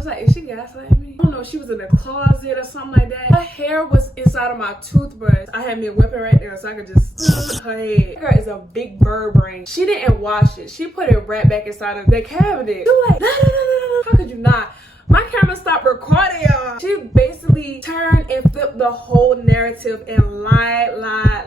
was like, is she gaslighting me? I don't know, she was in the closet or something like that. Her hair was inside of my toothbrush. I had me a weapon right there so I could just her head. Her is a big bird brain. She didn't wash it. She put it right back inside of the cabinet. You like, no. How could you not? My camera stopped recording, y'all. She basically turned and flipped the whole narrative and lied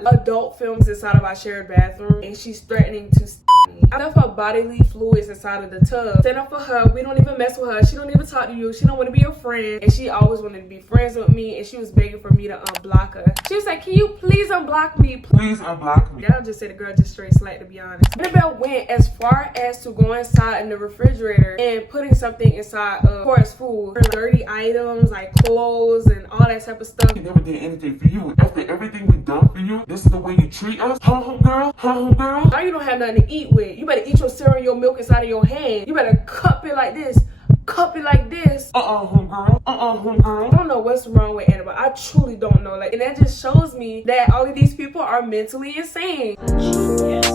adult films inside of our shared bathroom, and she's threatening to me. I left her bodily fluids inside of the tub. Stand up for her. We don't even mess with her. She don't even talk to you. She don't want to be your friend, and she always wanted to be friends with me, and she was begging for me to unblock her. She was like, can you please unblock me? Please unblock me. That'll just say the girl just straight slack, to be honest. Annabelle went as far as to go inside in the refrigerator and putting something inside of Cora's food. Dirty items like clothes and all that type of stuff. We never did anything for you. After everything we done for you, this is the way you treat us? Huh, girl? Huh, girl? Now you don't have nothing to eat with. You better eat your cereal and your milk inside of your hand. You better cup it like this. Cup it like this. Homegirl. Homegirl. I don't know what's wrong with Annabelle. I truly don't know. Like, and that just shows me that all of these people are mentally insane. Genius.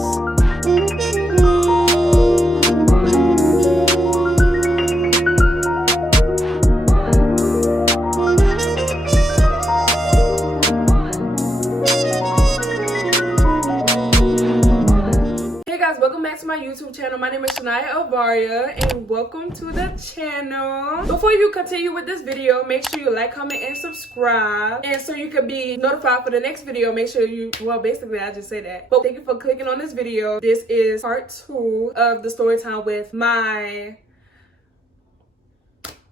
Welcome back to my YouTube channel. My name is Shaniyaelvoria and welcome to the channel. Before you continue with this video, make sure you like, comment, and subscribe. And so you can be notified for the next video, make sure you, well, basically I just say that. But thank you for clicking on this video. This is part 2 of the story time with my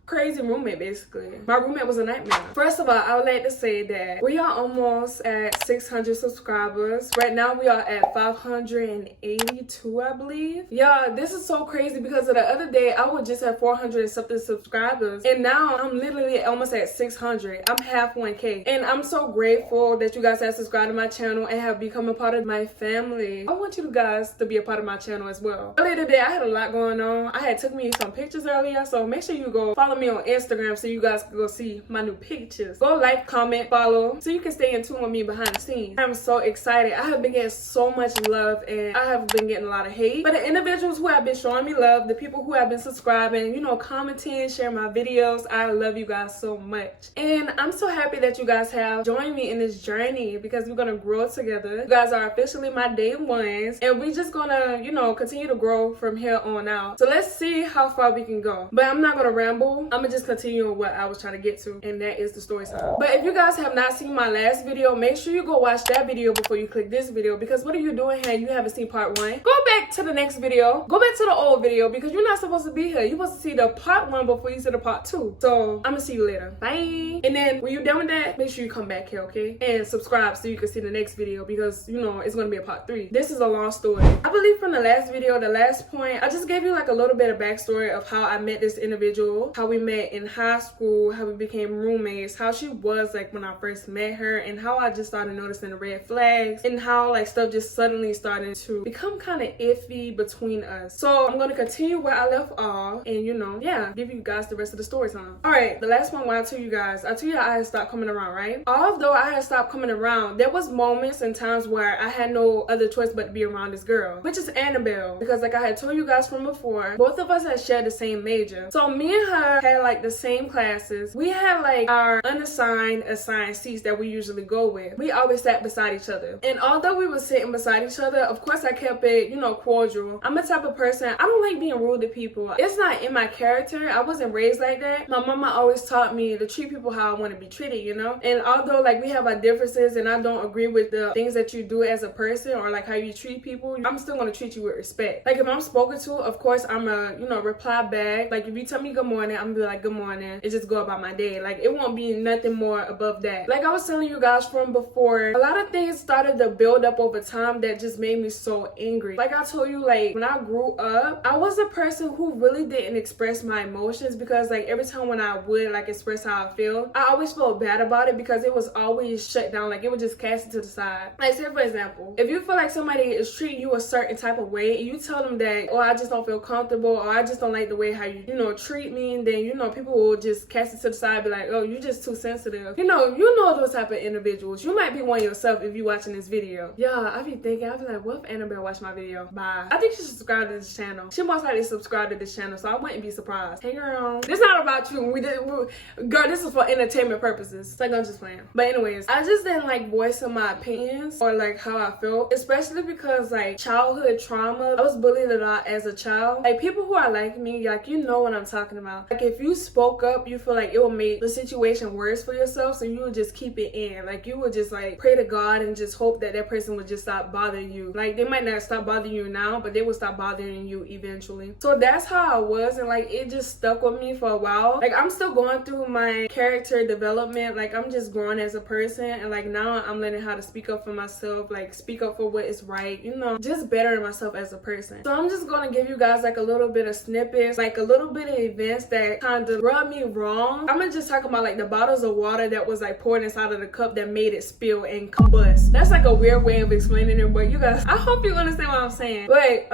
crazy roommate. Basically, my roommate was a nightmare. First of all, I would like to say that we are almost at 600 subscribers. Right now we are at 582, I believe. Yeah, this is so crazy because of the other day I would just have 400 and something subscribers, and now I'm literally almost at 600. I'm half 1K, and I'm so grateful that you guys have subscribed to my channel and have become a part of my family. I want you guys to be a part of my channel as well. Earlier today I had a lot going on. I had took me some pictures earlier, so make sure you go follow me on Instagram so you guys can go see my new pictures. Go like, comment, follow so you can stay in tune with me behind the scenes. I'm so excited. I have been getting so much love and I have been getting a lot of hate, but the individuals who have been showing me love, the people who have been subscribing, you know, commenting, sharing my videos, I love you guys so much. And I'm so happy that you guys have joined me in this journey because we're gonna grow together. You guys are officially my day ones, and we just gonna, you know, continue to grow from here on out. So let's see how far we can go. But I'm not gonna ramble. I'm gonna just continue on what I was trying to get to, and that is the story time. But if you guys have not seen my last video, make sure you go watch that video before you click this video, because what are you doing here? You haven't seen part 1. Go back to the next video. Go back to the old video because you're not supposed to be here. You're supposed to see the part 1 before you see the part 2. So I'm gonna see you later. Bye. And then when you're done with that, make sure you come back here, okay? And subscribe so you can see the next video because, you know, it's gonna be a part 3. This is a long story. I believe from the last video, the last point, I just gave you like a little bit of backstory of how I met this individual, how we met in high school, how we became roommates, how she was like when I first met her, and how I just started noticing the red flags, and how like stuff just suddenly started to become kind of iffy between us. So I'm going to continue where I left off and, you know, yeah, give you guys the rest of the story time. All right, the last one, when I told you guys, I told you I had stopped coming around, right? Although I had stopped coming around, there was moments and times where I had no other choice but to be around this girl, which is Annabelle, because like I had told you guys from before, both of us had shared the same major. So me and her had like the same classes. We had like our unassigned assigned seats that we usually go with. We always sat beside each other, and although we were sitting beside each other, of course I kept it, you know, cordial. I'm the type of person, I don't like being rude to people. It's not in my character. I wasn't raised like that. My mama always taught me to treat people how I want to be treated, you know. And although like we have our differences and I don't agree with the things that you do as a person or like how you treat people, I'm still going to treat you with respect. Like if I'm spoken to, of course I'm a, you know, reply back. Like if you tell me good morning, I'm gonna be like good morning. It just go about my day. Like it won't be nothing more above that. Like I was telling you guys from before, a lot of things started to build up over time that just made me so angry. Like I told you, like when I grew up, I was a person who really didn't express my emotions, because like every time when I would like express how I feel, I always felt bad about it because it was always shut down. Like it would just cast it to the side. Like say for example, if you feel like somebody is treating you a certain type of way and you tell them that, oh, I just don't feel comfortable, or I just don't like the way how you know, treat me, then you know, people will just cast it to the side, be like, oh, you just too sensitive. You know those type of individuals. You might be one yourself if you watching this video. Yeah, I be thinking, I be like, what if Annabelle watched my video? Bye. I think she should subscribe to this channel. She most likely subscribe to this channel, so I wouldn't be surprised. Hey girl, this not about you. Girl, this is for entertainment purposes. It's like, I'm just playing. But anyways, I just didn't like voicing my opinions or like how I felt, especially because like childhood trauma. I was bullied a lot as a child. Like people who are like me, like you know what I'm talking about. Like if you spoke up, you feel like it will make the situation worse for yourself, so you would just keep it in. Like you would just like pray to God and just hope that that person would just stop bothering you. Like they might not stop bothering you now, but they will stop bothering you eventually. So that's how I was, and like it just stuck with me for a while. Like I'm still going through my character development. Like I'm just growing as a person, and like now I'm learning how to speak up for myself, like speak up for what is right, you know, just bettering myself as a person. So I'm just gonna give you guys like a little bit of snippets, like a little bit of events that kind of rubbed me wrong. I'm gonna just talk about like the bottles of water that was like poured inside of the cup that made it spill and combust. That's like a weird way of explaining it, but you guys, I hope you understand what I'm saying. But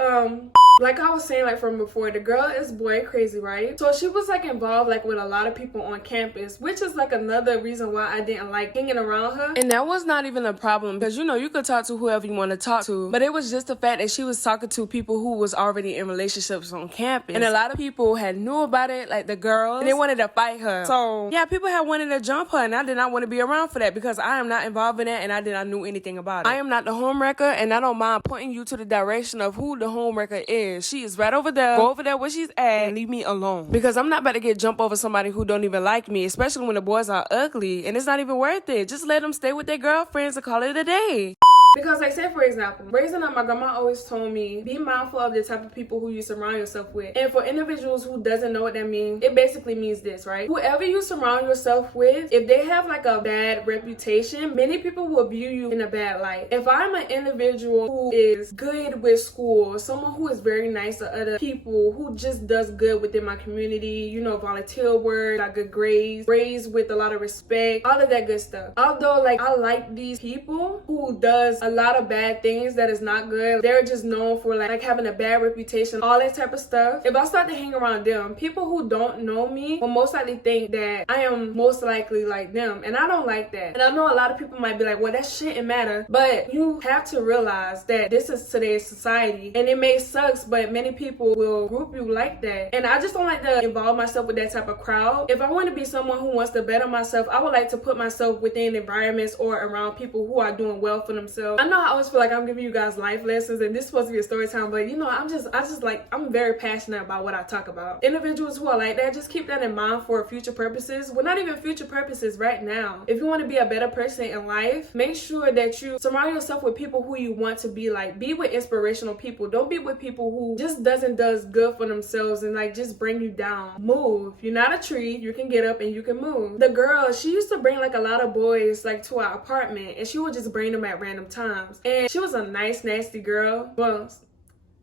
like I was saying like from before, the girl is boy crazy, right? So she was like involved like with a lot of people on campus, which is like another reason why I didn't like hanging around her. And that was not even a problem because you know you could talk to whoever you want to talk to, but it was just the fact that she was talking to people who was already in relationships on campus, and a lot of people had knew about it, like the girls, and they wanted to fight her. So yeah, people had wanted to jump her, and I did not want to be around for that because I am not involved in that, and I did not know anything about it. I am not the homewrecker, and I don't mind pointing you to the direction of who the homewrecker is. She is right over there. Go over there where she's at and leave me alone, because I'm not about to get jumped over somebody who don't even like me, especially when the boys are ugly, and it's not even worth it. Just let them stay with their girlfriends and call it a day. Because like say for example, raising up, my grandma always told me, be mindful of the type of people who you surround yourself with. And for individuals who doesn't know what that means, it basically means this, right? Whoever you surround yourself with, if they have like a bad reputation, many people will view you in a bad light. If I'm an individual who is good with school, someone who is very nice to other people, who just does good within my community, you know, volunteer work, got good grades, raised with a lot of respect, all of that good stuff. Although like I like these people who does a lot of bad things that is not good, they're just known for like having a bad reputation, all that type of stuff. If I start to hang around them, people who don't know me will most likely think that I am most likely like them, and I don't like that. And I know a lot of people might be like, well, that shouldn't matter, but you have to realize that this is today's society, and it may sucks, but many people will group you like that. And I just don't like to involve myself with that type of crowd. If I want to be someone who wants to better myself, I would like to put myself within environments or around people who are doing well for themselves. I know I always feel like I'm giving you guys life lessons, and this is supposed to be a story time, but you know, I'm very passionate about what I talk about. Individuals who are like that, just keep that in mind for future purposes. Well, not even future purposes, right now. If you want to be a better person in life, make sure that you surround yourself with people who you want to be like. Be with inspirational people. Don't be with people who just does good for themselves and like just bring you down. Move. You're not a tree. You can get up and you can move. The girl, she used to bring like a lot of boys like to our apartment, and she would just bring them at random times. And she was a nice, nasty girl. Well,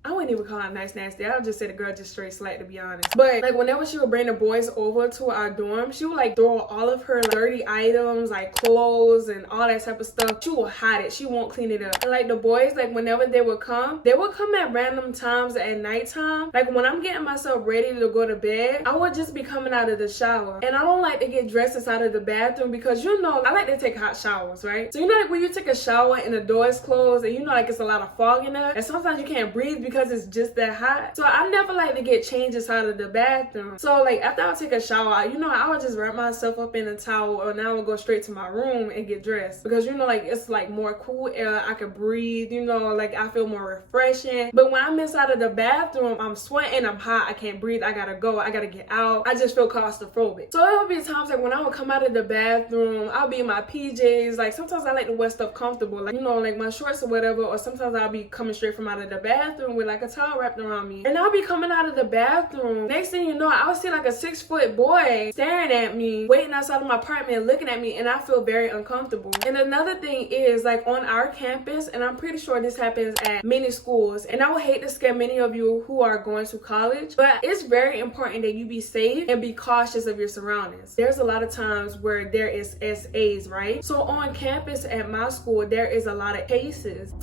I wouldn't even call her nice nasty. I would just say the girl just straight slack, to be honest. But like whenever she would bring the boys over to our dorm, she would like throw all of her dirty items like clothes and all that type of stuff. She will hide it. She won't clean it up. And like the boys, like whenever they would come at random times at nighttime. Like when I'm getting myself ready to go to bed, I would just be coming out of the shower. And I don't like to get dressed inside of the bathroom because you know, I like to take hot showers, right? So you know like when you take a shower and the door is closed and you know like it's a lot of fog in there, and sometimes you can't breathe because it's just that hot. So I never like to get changes out of the bathroom. So like after I take a shower, you know, I would just wrap myself up in a towel, and I would go straight to my room and get dressed, because you know like it's like more cool air, I can breathe, you know, like I feel more refreshing. But when I'm inside of the bathroom, I'm sweating, I'm hot, I can't breathe, I gotta go, I gotta get out. I just feel claustrophobic. So there'll be times like when I would come out of the bathroom, I'll be in my PJs. Like sometimes I like to wear stuff comfortable, like you know, like my shorts or whatever, or sometimes I'll be coming straight from out of the bathroom with like a towel wrapped around me, and I'll be coming out of the bathroom. Next thing you know, I'll see like a 6-foot boy staring at me, waiting outside of my apartment, looking at me, and I feel very uncomfortable. And another thing is like on our campus, and I'm pretty sure this happens at many schools, and I would hate to scare many of you who are going to college, but it's very important that you be safe and be cautious of your surroundings. There's a lot of times where there is SAs, right? So on campus at my school, there is a lot of cases.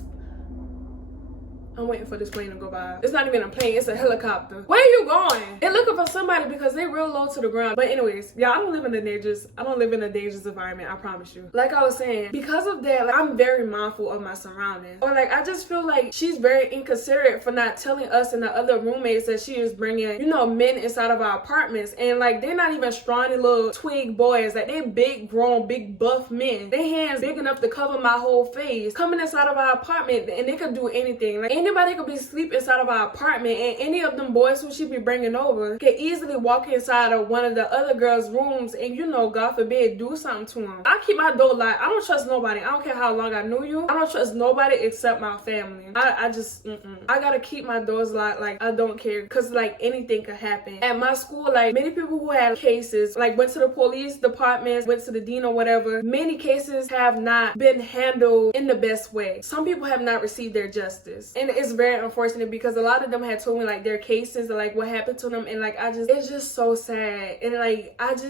I'm waiting for this plane to go by. It's not even a plane, it's a helicopter. Where are you going? They're looking for somebody because they real low to the ground. But anyways, yeah, I don't live in a dangerous environment, I promise you. Like I was saying, because of that, like, I'm very mindful of my surroundings. Or like, I just feel like she's very inconsiderate for not telling us and the other roommates that she is bringing, you know, men inside of our apartments. And like, they're not even scrawny little twig boys. Like, they big grown, big buff men. They hands big enough to cover my whole face, coming inside of our apartment, and they could do anything. Like, anybody could be sleep inside of our apartment, and any of them boys who she be bringing over could easily walk inside of one of the other girls' rooms and, you know, God forbid, do something to them. I keep my door locked. I don't trust nobody. I don't care how long I knew you. I don't trust nobody except my family. I just I gotta keep my doors locked. Like, I don't care, because like anything could happen at my school. Like, many people who had cases, like, went to the police departments, went to the dean or whatever. Many cases have not been handled in the best way. Some people have not received their justice, and it's very unfortunate because a lot of them had told me like their cases, like what happened to them, and like it's just so sad. And like, it's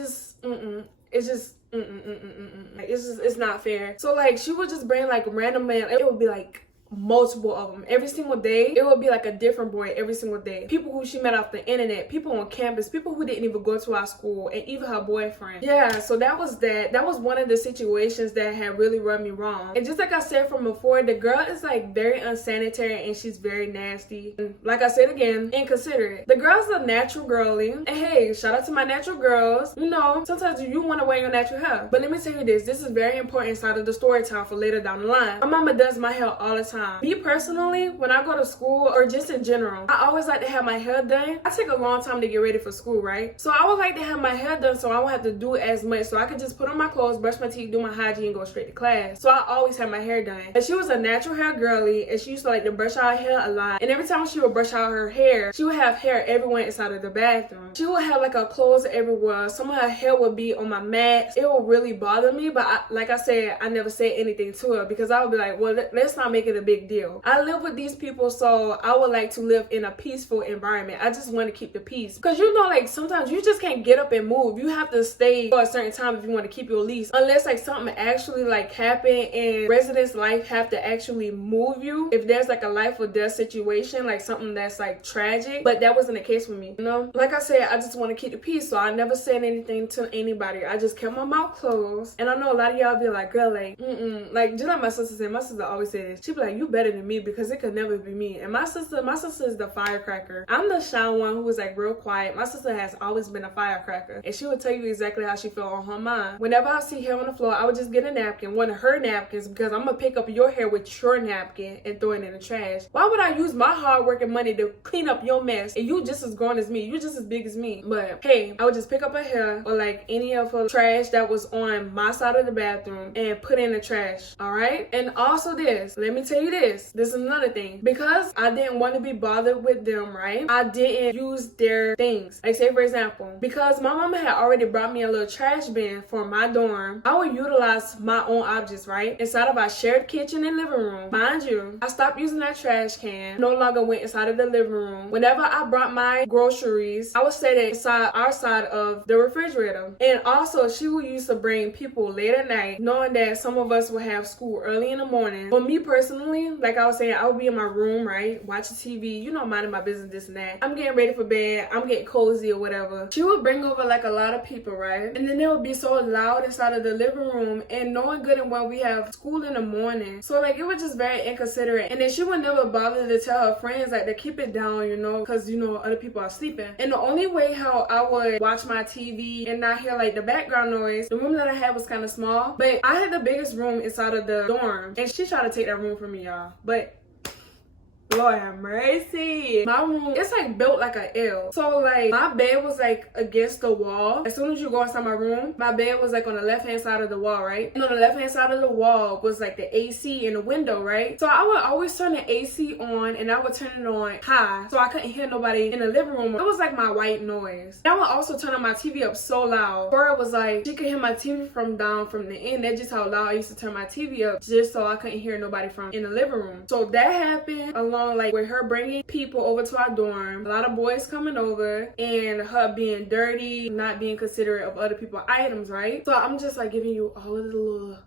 just like, it's not fair. So like, she would just bring like random men. It would be like multiple of them every single day. It would be like a different boy every single day. People who she met off the internet, people on campus, people who didn't even go to our school, and even her boyfriend. Yeah, so that was one of the situations that had really rubbed me wrong. And just like I said from before, the girl is like very unsanitary, and she's very nasty, and like I said again, inconsiderate. The girl's a natural girly, and hey, shout out to my natural girls. You know, sometimes you want to wear your natural hair, but let me tell you this is very important inside of the story time for later down the line. My mama does my hair all the time. Me personally, when I go to school or just in general, I always like to have my hair done. I take a long time to get ready for school, right? So I would like to have my hair done so I won't have to do as much. So I could just put on my clothes, brush my teeth, do my hygiene, and go straight to class. So I always have my hair done. And she was a natural hair girly, and she used to like to brush out her hair a lot. And every time she would brush out her hair, she would have hair everywhere inside of the bathroom. She would have like her clothes everywhere. Some of her hair would be on my mat. It would really bother me, but like I said, I never said anything to her because I would be like, well, let's not make it a big deal. I live with these people, so I would like to live in a peaceful environment. I just want to keep the peace, because you know, like sometimes you just can't get up and move. You have to stay for a certain time if you want to keep your lease, unless like something actually like happened and residents' life have to actually move you. If there's like a life or death situation, like something that's like tragic, but that wasn't the case with me. You know, like I said, I just want to keep the peace, so I never said anything to anybody. I just kept my mouth closed. And I know a lot of y'all be like, girl, like like just like my sister said. My sister always say this. She be like, you better than me, because it could never be me. And my sister is the firecracker. I'm the shy one who was like real quiet. My sister has always been a firecracker, and she would tell you exactly how she felt on her mind. Whenever I see hair on the floor, I would just get a napkin, one of her napkins, because I'm gonna pick up your hair with your napkin and throw it in the trash. Why would I use my hard working money to clean up your mess, and you just as grown as me, you just as big as me? But hey, I would just pick up her hair or like any of her trash that was on my side of the bathroom and put it in the trash. All right. And also this, let me tell you this is another thing. Because I didn't want to be bothered with them, right? I didn't use their things. Like, say for example, because my mama had already brought me a little trash bin for my dorm, I would utilize my own objects, right? Inside of our shared kitchen and living room. Mind you, I stopped using that trash can. No longer went inside of the living room. Whenever I brought my groceries, I would set it inside our side of the refrigerator. And also, she would used to bring people late at night, knowing that some of us would have school early in the morning. For me personally, like I was saying, I would be in my room, right? Watching TV, you know, minding my business, this and that. I'm getting ready for bed. I'm getting cozy or whatever. She would bring over like a lot of people, right? And then they would be so loud inside of the living room, and knowing good and well we have school in the morning. So like, it was just very inconsiderate. And then she would never bother to tell her friends like to keep it down, you know, because, you know, other people are sleeping. And the only way how I would watch my TV and not hear like the background noise, the room that I had was kind of small, but I had the biggest room inside of the dorm, and she tried to take that room from me, y'all. But Lord have mercy. My room, it's like built like an L. So like, my bed was like against the wall. As soon as you go inside my room, my bed was like on the left hand side of the wall, right? And on the left hand side of the wall was like the AC in the window, right? So I would always turn the AC on, and I would turn it on high so I couldn't hear nobody in the living room. It was like my white noise. And I would also turn on my TV up so loud. Bro, it was like she could hear my TV from down from the end. That's just how loud I used to turn my TV up, just so I couldn't hear nobody from in the living room. So that happened along like with her bringing people over to our dorm, a lot of boys coming over, and her being dirty, not being considerate of other people's items, right? So I'm just like giving you all of the little,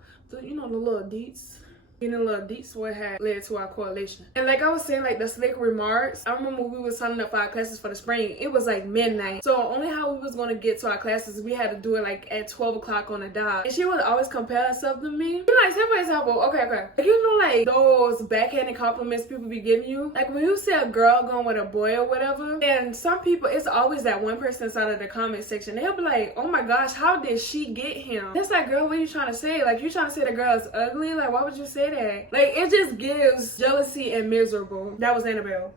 you know, the little deets. getting a little deep, so it had led to our correlation. And like I was saying, like the slick remarks, I remember we were signing up for our classes for the spring. It was like midnight. So only how we was going to get to our classes, we had to do it like at 12 o'clock on the dot. And she would always compare herself to me. You know, like, say for example, okay. Like, you know, like those backhanded compliments people be giving you. Like when you see a girl going with a boy or whatever, and some people, it's always that one person inside of the comment section. They'll be like, oh my gosh, how did she get him? It's like, girl, what are you trying to say? Like, you trying to say the girl is ugly? Like, why would you say that? Like, it just gives jealousy and miserable. That was Annabelle.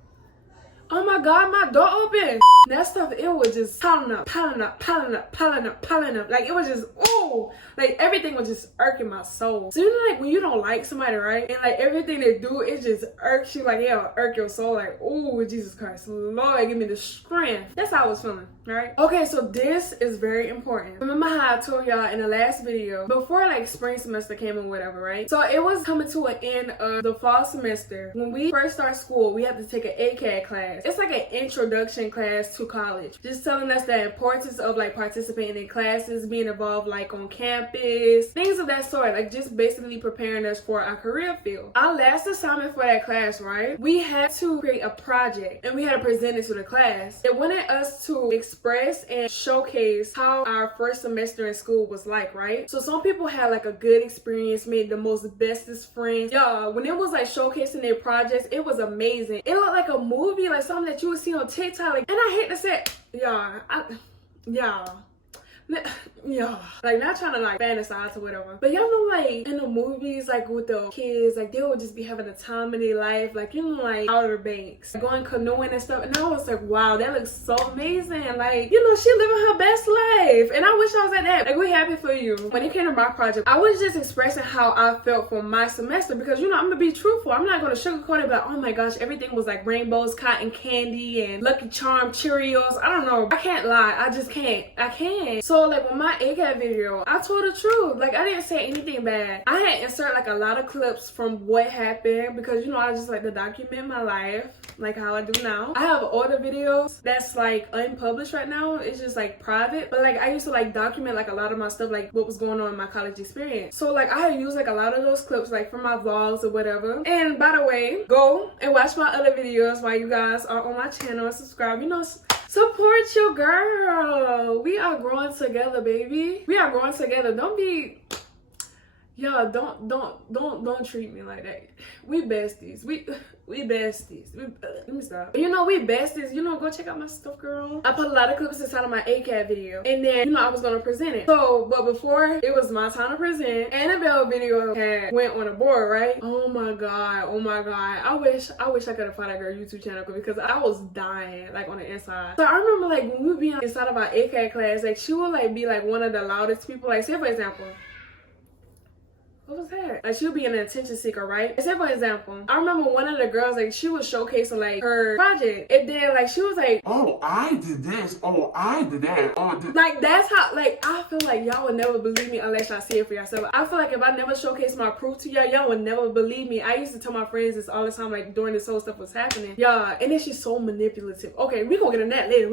Oh my God, my door open. That stuff, it was just piling up. Like, it was just, ooh, like everything was just irking my soul. So, you know, like when you don't like somebody, right? And like everything they do, it just irks you. Like, it'll irk your soul. Like, ooh, Jesus Christ, Lord, give me the strength. That's how I was feeling, right? Okay, so this is very important. Remember how I told y'all in the last video, before like spring semester came or whatever, right? So it was coming to an end of the fall semester. When we first start school, we have to take an ACAD class. It's like an introduction class to college, just telling us the importance of like participating in classes, being involved like on campus, things of that sort, like just basically preparing us for our career field. Our last assignment for that class, right, we had to create a project and we had to present it to the class. It wanted us to express and showcase how our first semester in school was like, right? So some people had like a good experience, made the most bestest friends. Y'all, when it was like showcasing their projects, it was amazing. It looked like a movie, like something that you would see on TikTok. Like, and I hate to say, y'all, like not trying to like fantasize or whatever, but y'all know like in the movies, like with the kids, like they would just be having the time of their life, like, you know, like Outer Banks, going canoeing and stuff. And I was like, wow, that looks so amazing. Like, you know, she living her best life, and I wish I was at that. Like, we're happy for you. When it came to my project, I was just expressing how I felt for my semester, because, you know, I'm gonna be truthful. I'm not gonna sugarcoat it, but oh my gosh, everything was like rainbows, cotton candy, and Lucky Charm Cheerios. I don't know, I can't lie, I just can't. So like with my ACAD video, I told the truth. Like, I didn't say anything bad. I had insert like a lot of clips from what happened, because, you know, I just like to document my life like how I do now. I have older videos that's like unpublished right now. It's just like private, but like I used to like document like a lot of my stuff, like what was going on in my college experience. So like I used like a lot of those clips like from my vlogs or whatever. And by the way, go and watch my other videos while you guys are on my channel and subscribe. You know, support your girl. We are growing together, baby. We are growing together. Don't be, y'all, don't treat me like that. We besties. We besties. Let me stop. You know, we besties. You know, go check out my stuff, girl. I put a lot of clips inside of my ACAD video, and then, you know, I was gonna present it. So, but before it was my time to present, Annabelle video had went on the board, right? Oh my god. I wish I could have found that girl YouTube channel, because I was dying like on the inside. So I remember like when we would be inside of our ACAD class, like she would like be like one of the loudest people. Like, say for example, what was that? Like, she would be an attention seeker, right? Say for example, I remember one of the girls, like, she was showcasing like her project, and then like she was like, oh, I did this, oh, I did that, oh, like, that's how, like, I feel like y'all would never believe me unless y'all see it for yourself. I feel like if I never showcase my proof to y'all, y'all would never believe me. I used to tell my friends this all the time, like during this whole stuff was happening, y'all. And then she's so manipulative. Okay, we gonna get in that later.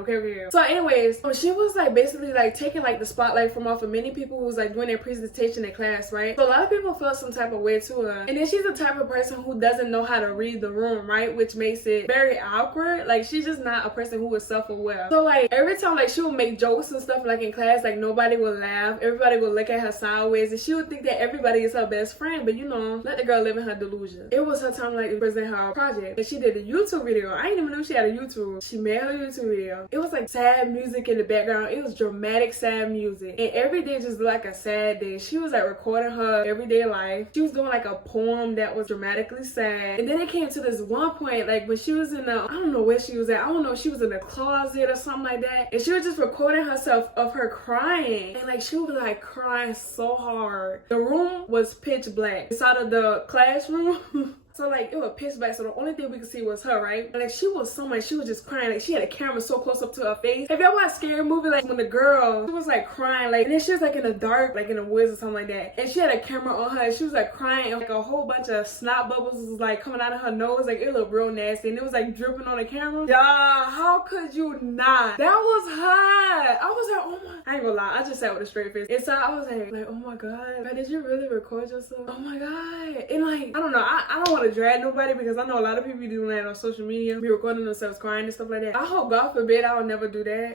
Okay. So anyways, she was like basically like taking like the spotlight from off of many people who was like doing their presentation in class, right? So a lot of people felt some type of way to her. And then she's the type of person who doesn't know how to read the room, right? Which makes it very awkward. Like, she's just not a person who is self-aware. So like every time like she would make jokes and stuff like in class, like nobody would laugh. Everybody would look at her sideways, and she would think that everybody is her best friend. But you know, let the girl live in her delusion. It was her time like to present her project, and she did a YouTube video. I didn't even know she had a YouTube. She made her YouTube video. It was like sad music in the background. It was dramatic sad music, and every day just like a sad day. She was like recording her everyday life. She was doing like a poem that was dramatically sad. And then it came to this one point, like when she was in the, I don't know where she was at. I don't know if she was in the closet or something like that. And she was just recording herself of her crying. And like she was like crying so hard. The room was pitch black inside of the classroom. So like it was pitch black, so the only thing we could see was her, right? And like she was so much, she was just crying. Like she had a camera so close up to her face. Have y'all watched Scary Movie? Like when the girl, she was like crying, like, and then she was like in the dark, like in the woods or something like that. And she had a camera on her, and she was like crying, and like a whole bunch of snot bubbles was like coming out of her nose. Like it looked real nasty, and it was like dripping on the camera. Yeah, how could you not? That was hot. I was like, oh my, I ain't gonna lie, I just sat with a straight face. Inside, I was like, oh my god, like, did you really record yourself? Oh my god. And like, I don't know, I don't want to drag nobody because I know a lot of people be doing that on social media, be recording themselves crying and stuff like that. I hope, God forbid, I will never do that.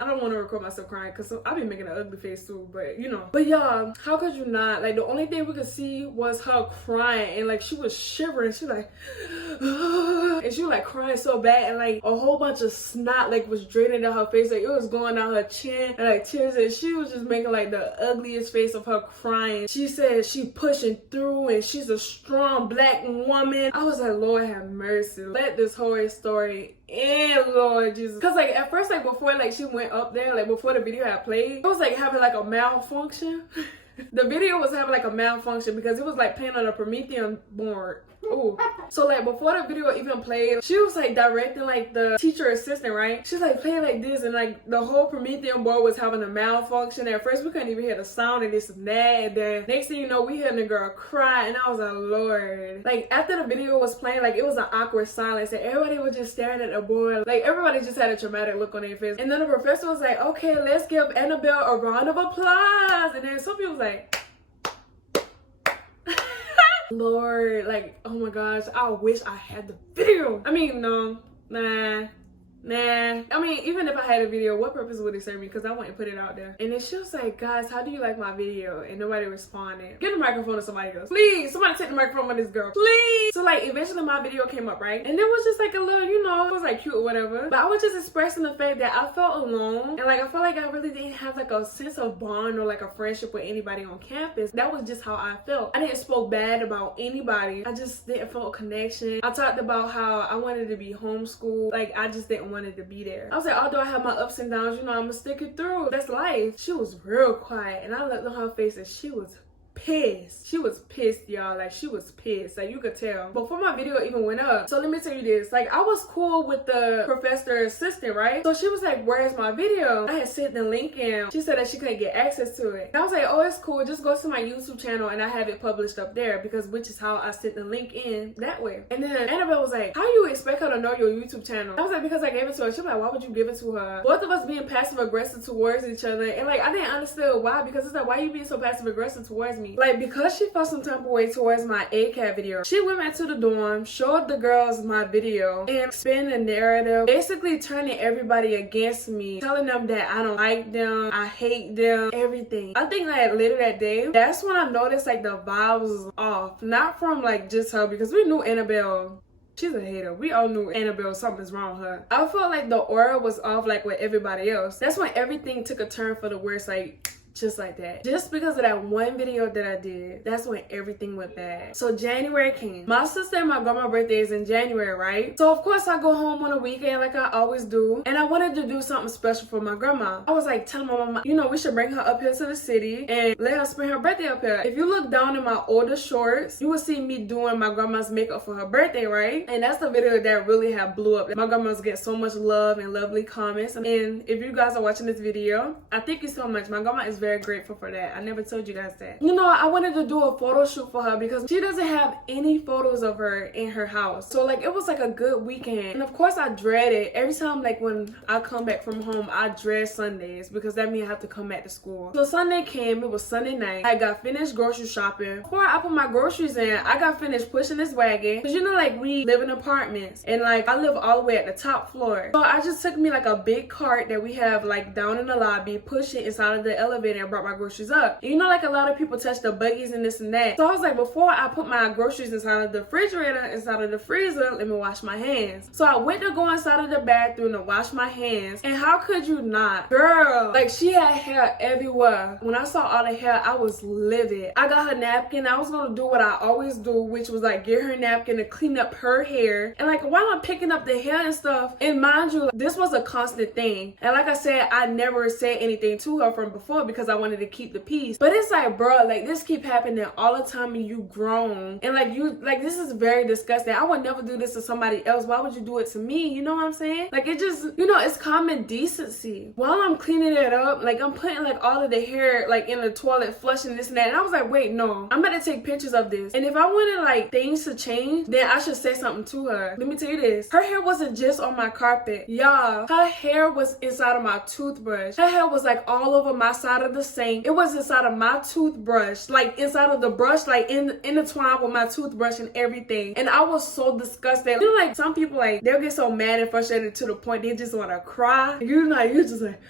I don't want to record myself crying because I be making an ugly face too, but you know. But y'all, how could you not? Like, the only thing we could see was her crying, and like she was shivering. She like, and she was like crying so bad, and like a whole bunch of snot like was draining down her face, like it was going down her chin, and like tears, and she was just making like the ugliest face of her crying. She said she pushing through and she's a strong black woman. I was like, Lord have mercy, let this whole story end, Lord Jesus. Cause like at first, like before like she went up there, like before the video had played, it was like having like a malfunction. The video was having like a malfunction because it was like playing on a Promethean board. Ooh. So like before the video even played, she was like directing like the teacher assistant, right? She's like playing like this, and like the whole Promethean board was having a malfunction. At first we couldn't even hear the sound of this and that, and then next thing you know we heard the girl cry, and I was like, Lord. Like after the video was playing, like it was an awkward silence, and everybody was just staring at the board. Like everybody just had a traumatic look on their face. And then the professor was like, okay, let's give Annabelle a round of applause. And then some people was like, Lord, like, oh my gosh, I wish I had the video. I mean, no, nah. I mean, even if I had a video, what purpose would it serve me? Because I wouldn't put it out there. And then she was like, guys, how do you like my video? And nobody responded. Give the microphone to somebody else. Please, somebody take the microphone from this girl. Please. So like eventually my video came up, right? And it was just like a little, you know, it was like cute or whatever. But I was just expressing the fact that I felt alone. And like I felt like I really didn't have like a sense of bond or like a friendship with anybody on campus. That was just how I felt. I didn't spoke bad about anybody. I just didn't feel a connection. I talked about how I wanted to be homeschooled. Like I just didn't want it to be there. I was like, although I have my ups and downs, you know, I'm gonna stick it through. That's life. She was real quiet, and I looked on her face and she was pissed. She was pissed, y'all. Like she was pissed, like you could tell before my video even went up. So let me tell you this, like I was cool with the professor assistant, right? So she was like, where's my video? I had sent the link in. She said that she couldn't get access to it, and I was like, oh, it's cool, just go to my YouTube channel and I have it published up there, because which is how I sent the link in that way. And then Annabelle was like, how you expect her to know your YouTube channel? I was like, because I gave it to her. She was like, why would you give it to her? Both of us being passive aggressive towards each other, and like I didn't understand why, because it's like, why you being so passive aggressive towards me? Like because she felt some type of way towards my ACAT video, she went back to the dorm, showed the girls my video, and spin the narrative, basically turning everybody against me, telling them that I don't like them, I hate them, everything. I think that later that day, that's when I noticed like the vibes was off. Not from like just her, because we knew Annabelle, she's a hater. We all knew Annabelle, something's wrong with her. I felt like the aura was off like with everybody else. That's when everything took a turn for the worse, like just like that. Just because of that one video that I did, that's when everything went bad. So January came. My sister and my grandma's birthday is in January, right? So of course I go home on a weekend like I always do. And I wanted to do something special for my grandma. I was like telling my mama, you know, we should bring her up here to the city and let her spend her birthday up here. If you look down in my older shorts, you will see me doing my grandma's makeup for her birthday, right? And that's the video that really had blew up. My grandma's getting so much love and lovely comments. And if you guys are watching this video, I thank you so much. My grandma is very grateful for that. I never told you guys that. You know, I wanted to do a photo shoot for her because she doesn't have any photos of her in her house. So like it was like a good weekend. And of course I dread it. Every time like when I come back from home, I dread Sundays because that means I have to come back to school. So Sunday came, it was Sunday night. I got finished grocery shopping. Before I put my groceries in, I got finished pushing this wagon. Cause you know, like we live in apartments and like I live all the way at the top floor. So I just took me like a big cart that we have like down in the lobby, pushed it inside of the elevator and brought my groceries up. And you know, like a lot of people touch the buggies and this and that. So I was like, before I put my groceries inside of the refrigerator, inside of the freezer, let me wash my hands. So I went to go inside of the bathroom to wash my hands. And how could you not? Girl, like she had hair everywhere. When I saw all the hair, I was livid. I got her napkin. I was gonna do what I always do, which was like get her napkin and clean up her hair. And like while I'm picking up the hair and stuff, and mind you, this was a constant thing. And like I said, I never said anything to her from before because because I wanted to keep the peace. But it's like, bro, like this keep happening all the time and you grown. And like this is very disgusting. I would never do this to somebody else. Why would you do it to me? You know what I'm saying? Like it just, it's common decency. While I'm cleaning it up, like I'm putting like all of the hair like in the toilet, flushing this and that. And I was like, wait, no, I'm about to take pictures of this. And if I wanted like things to change, then I should say something to her. Let me tell you this. Her hair wasn't just on my carpet. Y'all, her hair was inside of my toothbrush. Her hair was like all over my side of the sink. It was inside of my toothbrush, like inside of the brush, like intertwined with my toothbrush and everything. And I was so disgusted. Like some people, like they'll get so mad and frustrated to the point they just want to cry. You're just like,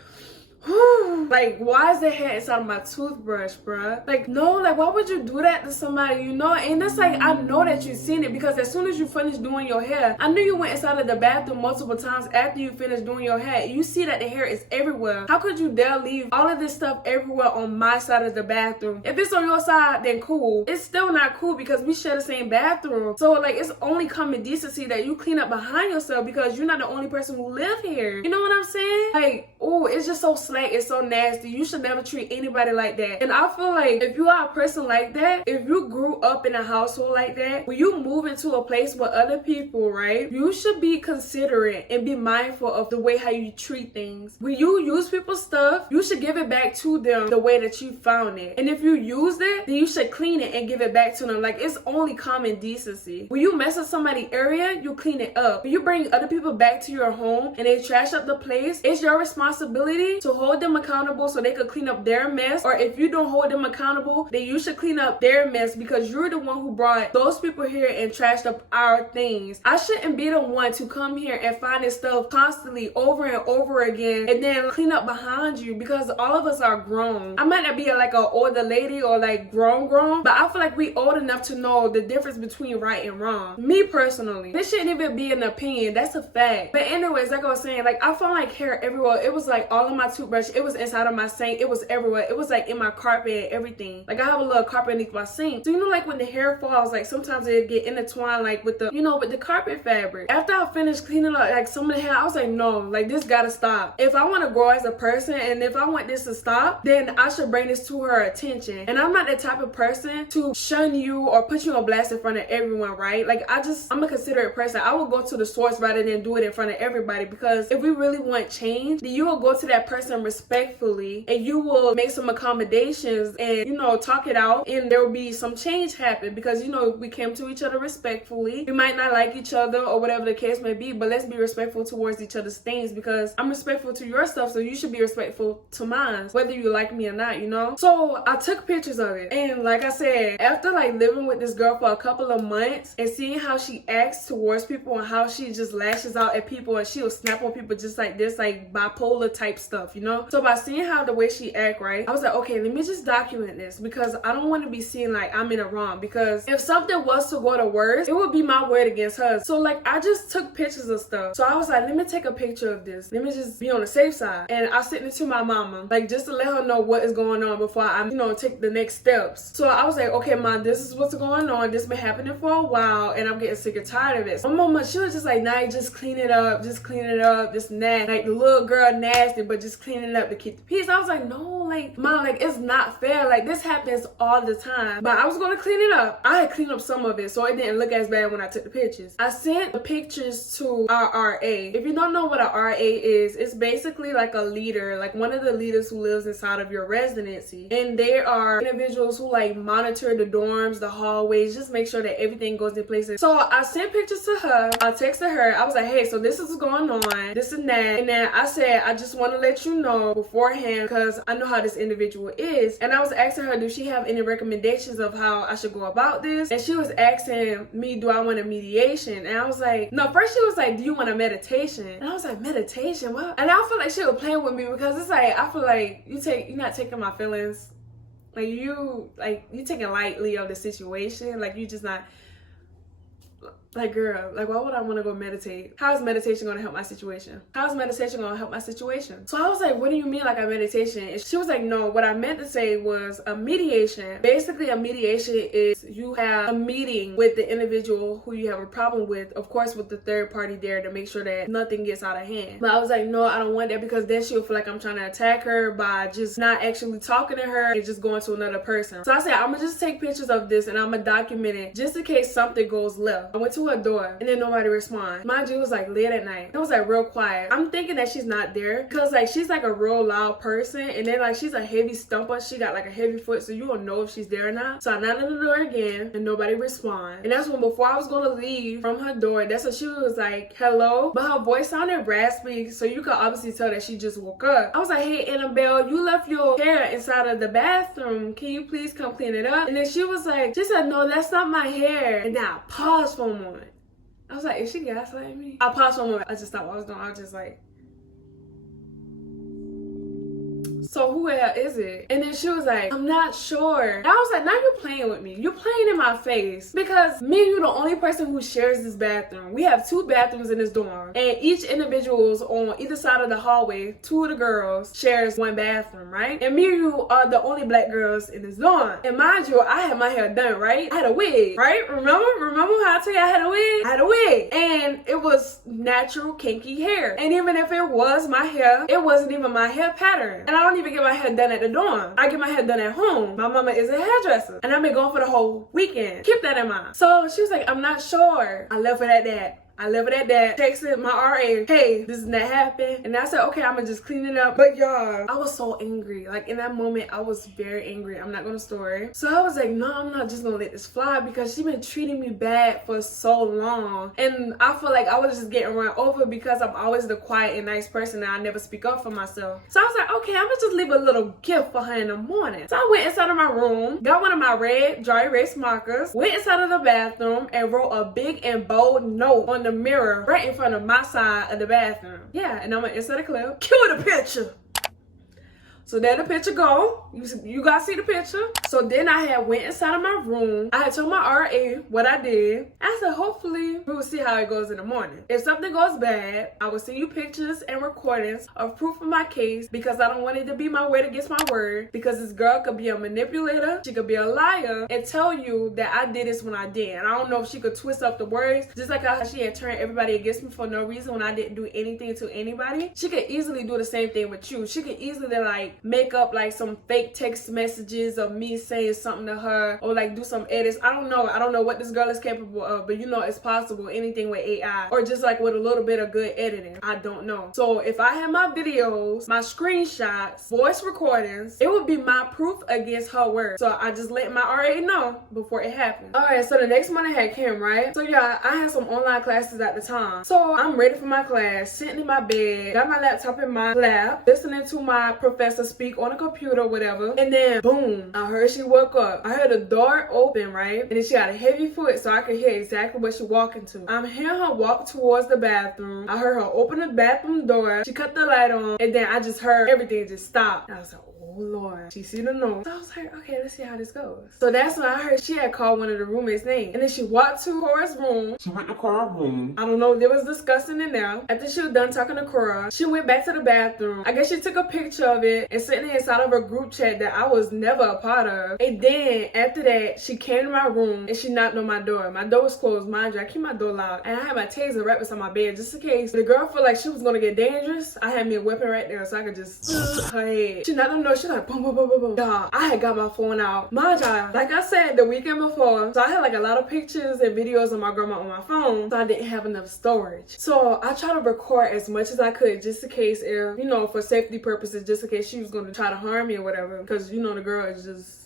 like, why is the hair inside of my toothbrush, bruh? Like, no, like, why would you do that to somebody, And it's like, I know that you've seen it because as soon as you finish doing your hair, I knew you went inside of the bathroom multiple times after you finished doing your hair. You see that the hair is everywhere. How could you dare leave all of this stuff everywhere on my side of the bathroom? If it's on your side, then cool. It's still not cool because we share the same bathroom. So, like, it's only common decency that you clean up behind yourself because you're not the only person who live here. You know what I'm saying? Like, oh, it's just so slack. It's so nasty. You should never treat anybody like that. And I feel like if you are a person like that, if you grew up in a household like that, when you move into a place with other people, right, you should be considerate and be mindful of the way how you treat things. When you use people's stuff, you should give it back to them the way that you found it. And if you used it, then you should clean it and give it back to them. Like, it's only common decency. When you mess up somebody's area, you clean it up. When you bring other people back to your home and they trash up the place, it's your responsibility to hold them accountable so they could clean up their mess. Or if you don't hold them accountable, then you should clean up their mess because you're the one who brought those people here and trashed up our things. I shouldn't be the one to come here and find this stuff constantly over and over again and then clean up behind you because all of us are grown. I might not be like an older lady or like grown, but I feel like we old enough to know the difference between right and wrong. Me personally, this shouldn't even be an opinion. That's a fact. But anyways, like I was saying, like I found like hair everywhere. It was like all in my toothbrush. It was inside of my sink. It was everywhere. It was like in my carpet and everything. Like I have a little carpet underneath my sink. So like when the hair falls, like sometimes it get intertwined like with the, with the carpet fabric. After I finished cleaning up like some of the hair, I was like, no, like this gotta stop. If I want to grow as a person and if I want this to stop, then I should bring this to her attention. And I'm not the type of person to shun you or put you on blast in front of everyone, right? Like I'm a considerate person. I will go to the source rather than do it in front of everybody because if we really want change, then you will go to that person respectfully and you will make some accommodations and talk it out and there will be some change happen because we came to each other respectfully. We might not like each other or whatever the case may be, but let's be respectful towards each other's things because I'm respectful to your stuff, so you should be respectful to mine, whether you like me or not, So I took pictures of it, and like I said, after like living with this girl for a couple of months and seeing how she acts towards people and how she just lashes out at people and she'll snap on people just like this, like bipolar type stuff, So by seeing how the way she act, right, I was like, okay, let me just document this because I don't want to be seen like I'm in the wrong, because if something was to go to worse, it would be my word against hers. So like I just took pictures of stuff. So I was like, let me take a picture of this. Let me just be on the safe side. And I sent it to my mama, like just to let her know what is going on before I, take the next steps. So I was like, okay, Mom, this is what's going on. This been happening for a while and I'm getting sick and tired of it. So my mama, she was just like, nah, just clean it up, this and that. Like the little girl nasty, but just clean it up to keep the peace. I was like, no, like, Mom, like it's not fair. Like this happens all the time. But I was gonna clean it up. I had cleaned up some of it, so it didn't look as bad when I took the pictures. I sent the pictures to our RA. If you don't know what a RA is, it's basically like a leader, like one of the leaders who lives inside of your residency. And they are individuals who like monitor the dorms, the hallways, just make sure that everything goes in place. So I sent pictures to her. I texted her. I was like, hey, so this is what's going on, this and that. And then I said, I just want to let you know beforehand because I know how this individual is. And I was asking her, do she have any recommendations of how I should go about this? And she was asking me, do I want a mediation? And I was like, no. First she was like, do you want a meditation? And I was like, meditation? What? And I feel like she was playing with me because it's like, I feel like you're not taking my feelings. Like you taking lightly of the situation. Like you just not. Like, girl, like, why would I want to go meditate? How is meditation going to help my situation? How is meditation going to help my situation? So I was like, what do you mean, like, a meditation? And she was like, no, what I meant to say was a mediation. Basically, a mediation is you have a meeting with the individual who you have a problem with, of course, with the third party there to make sure that nothing gets out of hand. But I was like, no, I don't want that, because then she'll feel like I'm trying to attack her by just not actually talking to her and just going to another person. So I said, I'm gonna just take pictures of this and I'm gonna document it just in case something goes left. I went to her door and then nobody responded. Mind you, it was like late at night. It was like real quiet. I'm thinking that she's not there because like she's like a real loud person, and then like she's a heavy stumper. She got like a heavy foot, so you don't know if she's there or not. So I knocked on the door again and nobody responded. And that's when, before I was gonna leave from her door, that's when she was like, hello. But her voice sounded raspy, so you could obviously tell that she just woke up. I was like, hey Annabelle, you left your hair inside of the bathroom. Can you please come clean it up? And then she was like, she said, no, that's not my hair. And then I paused for a moment. I was like, is she gaslighting me? I paused for a moment. I just stopped what I was doing. I was just like, so who the hell is it? And then she was like, I'm not sure. And I was like, now you're playing with me. You're playing in my face, because me and you the only person who shares this bathroom. We have 2 bathrooms in this dorm, and each individual is on either side of the hallway. 2 of the girls shares 1 bathroom, right? And me and you are the only black girls in this dorm. And mind you, I had my hair done, right? I had a wig, right? Remember how I told you I had a wig? I had a wig, and it was natural kinky hair. And even if it was my hair, it wasn't even my hair pattern. And I don't even get my hair done at the dorm. I get my hair done at home. My mama is a hairdresser, and I've been going for the whole weekend. Keep that in mind. So she was like, I'm not sure. I left it at that. Texted my RA, hey, this and that happened. And I said, okay, I'm gonna just clean it up. But y'all, I was so angry. Like in that moment, I was very angry. I'm not gonna story. So I was like, no, I'm not just gonna let this fly, because she been treating me bad for so long. And I feel like I was just getting run over because I'm always the quiet and nice person and I never speak up for myself. So I was like, okay, I'm gonna just leave a little gift for her in the morning. So I went inside of my room, got one of my red dry erase markers, went inside of the bathroom and wrote a big and bold note on the mirror right in front of my side of the bathroom. Yeah, and I'm gonna insert a clip. Cue the picture. So there the picture go. You guys see the picture? So then I had went inside of my room. I had told my RA what I did. I said, hopefully we will see how it goes in the morning. If something goes bad, I will send you pictures and recordings of proof of my case, because I don't want it to be my word against my word, because this girl could be a manipulator. She could be a liar and tell you that I did this when I did. And I don't know if she could twist up the words, just like how she had turned everybody against me for no reason when I didn't do anything to anybody. She could easily do the same thing with you. She could easily like make up like some fake text messages of me saying something to her, or like do some edits. I don't know what this girl is capable of, but you know it's possible. Anything with AI, or just like with a little bit of good editing. I don't know. So if I had my videos, my screenshots, voice recordings, it would be my proof against her word. So I just let my RA know before it happened. Alright, so the next morning had came, right? So yeah, I had some online classes at the time. So I'm ready for my class, sitting in my bed, got my laptop in my lap, listening to my professor speak on a computer or whatever, and then boom, I heard she woke up. I heard the door open, right? And then she had a heavy foot, so I could hear exactly what she walking to. I'm hearing her walk towards the bathroom. I heard her open the bathroom door. She cut the light on, and then I just heard everything just stop. And I was like, oh Lord, she see the note. So I was like, okay, let's see how this goes. So that's when I heard she had called one of the roommates' name. And then she walked to Cora's room. She went to Cora's room. I don't know, there was discussing in there. After she was done talking to Cora, she went back to the bathroom. I guess she took a picture of it and sent it inside of a group chat that I was never a part of. And then after that, she came to my room and she knocked on my door. My door was closed, mind you. I keep my door locked. And I had my taser right beside my bed just in case the girl felt like she was gonna get dangerous. I had me a weapon right there so I could just her head. She knocked on the door. She like boom, boom, boom, boom, boom. Y'all, I had got my phone out. Mind you, like I said the weekend before, so I had like a lot of pictures and videos of my grandma on my phone, so I didn't have enough storage. So I tried to record as much as I could just in case, if, you know, for safety purposes, just in case she was gonna try to harm me or whatever, because you know the girl is just,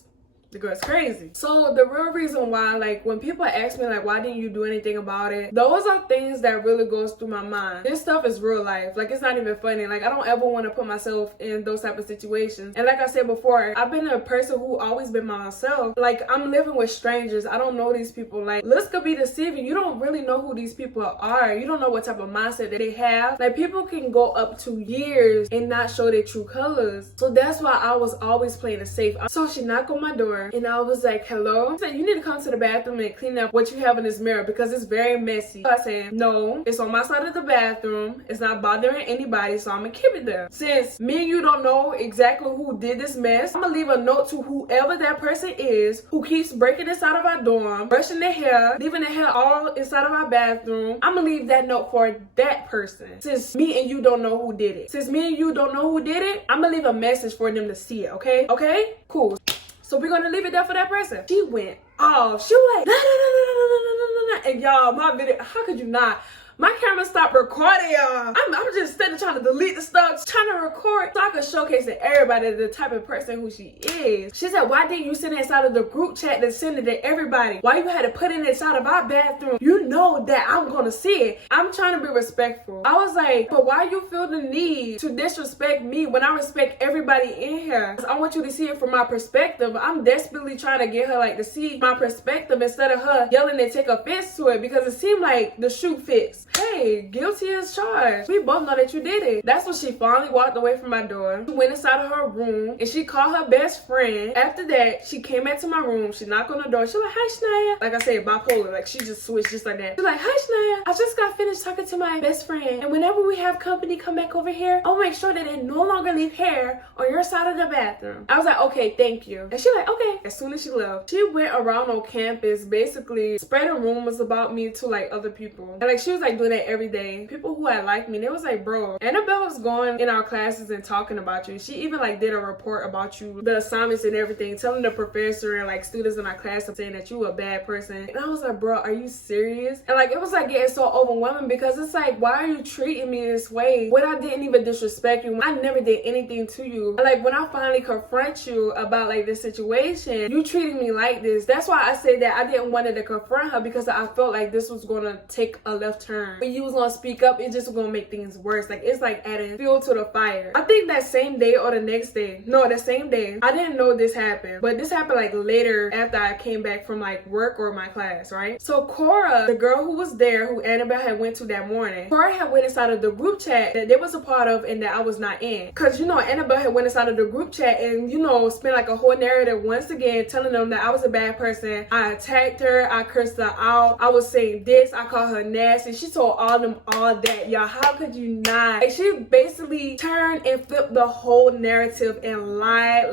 the girl's crazy. So the real reason why, like when people ask me like, why didn't you do anything about it? Those are things that really goes through my mind. This stuff is real life. Like it's not even funny. Like I don't ever want to put myself in those type of situations. And like I said before, I've been a person who always been by myself. Like I'm living with strangers. I don't know these people. Like looks could be deceiving. You don't really know who these people are. You don't know what type of mindset that they have. Like people can go up to years and not show their true colors. So that's why I was always playing it safe. So she knocked on my door. door and I was like, hello? She said, you need to come to the bathroom and clean up what you have in this mirror because it's very messy. So I said, no, it's on my side of the bathroom. It's not bothering anybody, so I'm gonna keep it there. Since me and you don't know exactly who did this mess, I'm gonna leave a note to whoever that person is who keeps breaking inside of our dorm, brushing their hair, leaving their hair all inside of our bathroom. I'm gonna leave that note for that person. Since me and you don't know who did it. Since me and you don't know who did it, I'm gonna leave a message for them to see it, okay? Okay? Cool. So we're gonna leave it there for that person. She went off. She was like, no, no, no, no, no, no, no, no, no. And y'all, my video, how could you not? My camera stopped recording, y'all. I'm just standing trying to delete the stuff, trying to record so I could showcase to everybody the type of person who she is. She said, why didn't you send it inside of the group chat that sent it to everybody? Why you had to put it inside of our bathroom? You know that I'm gonna see it. I'm trying to be respectful. I was like, but why you feel the need to disrespect me when I respect everybody in here? I want you to see it from my perspective. I'm desperately trying to get her like to see my perspective instead of her yelling and take offense to it because it seemed like the shoe fits. Hey, guilty as charged. We both know that you did it. That's when she finally walked away from my door. She went inside of her room and she called her best friend. After that, she came back to my room. She knocked on the door. She was like, hi, Shaniya. Like I said, bipolar. Like she just switched just like that. She's like, hi, Shaniya. I just got finished talking to my best friend. And whenever we have company come back over here, I'll make sure that they no longer leave hair on your side of the bathroom. I was like, okay, thank you. And she like, okay. As soon as she left, she went around on campus basically spreading rumors about me to like other people. And like she was like doing that every day. People who had liked me, they was like, bro, Annabelle was going in our classes and talking about you. She even like did a report about you, the assignments and everything, telling the professor and like students in our class saying that you were a bad person. And I was like, bro, are you serious? And like it was like getting so overwhelming because it's like, why are you treating me this way when I didn't even disrespect you? I never did anything to you. And like when I finally confront you about like this situation, you treating me like this. That's why I said that I didn't want to confront her because I felt like this was gonna take a left turn. When you was gonna speak up, it just gonna make things worse. Like it's like adding fuel to the fire. I think that same day or the next day, no, the same day, I didn't know this happened, but this happened like later after I came back from like work or my class, right? So Cora, the girl who was there, who Annabelle had went to that morning, Cora had went inside of the group chat that they was a part of and that I was not in. Cause you know, Annabelle had went inside of the group chat and you know, spent like a whole narrative once again telling them that I was a bad person. I attacked her, I cursed her out, I was saying this, I called her nasty. She told all them all that, y'all. How could you not? Like she basically turned and flipped the whole narrative and lied.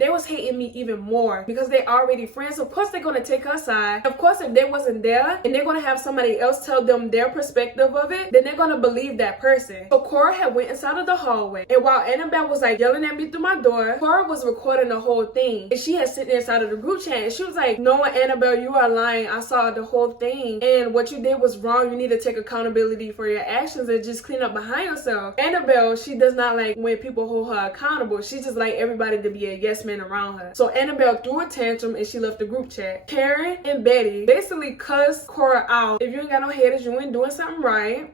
They was hating me even more because they already friends. Of course they're gonna take her side. Of course if they wasn't there and they're gonna have somebody else tell them their perspective of it, then they're gonna believe that person. So Cora had went inside of the hallway, and while Annabelle was like yelling at me through my door, Cora was recording the whole thing, and she had sitting inside of the group chat and she was like, no, Annabelle, you are lying. I saw the whole thing and what you did was wrong. You need to take accountability for your actions and just clean up behind yourself. Annabelle, she does not like when people hold her accountable. She just like everybody to be a yes man around her. So Annabelle threw a tantrum and she left the group chat. Karen and Betty basically cussed Cora out. If you ain't got no haters, you ain't doing something right.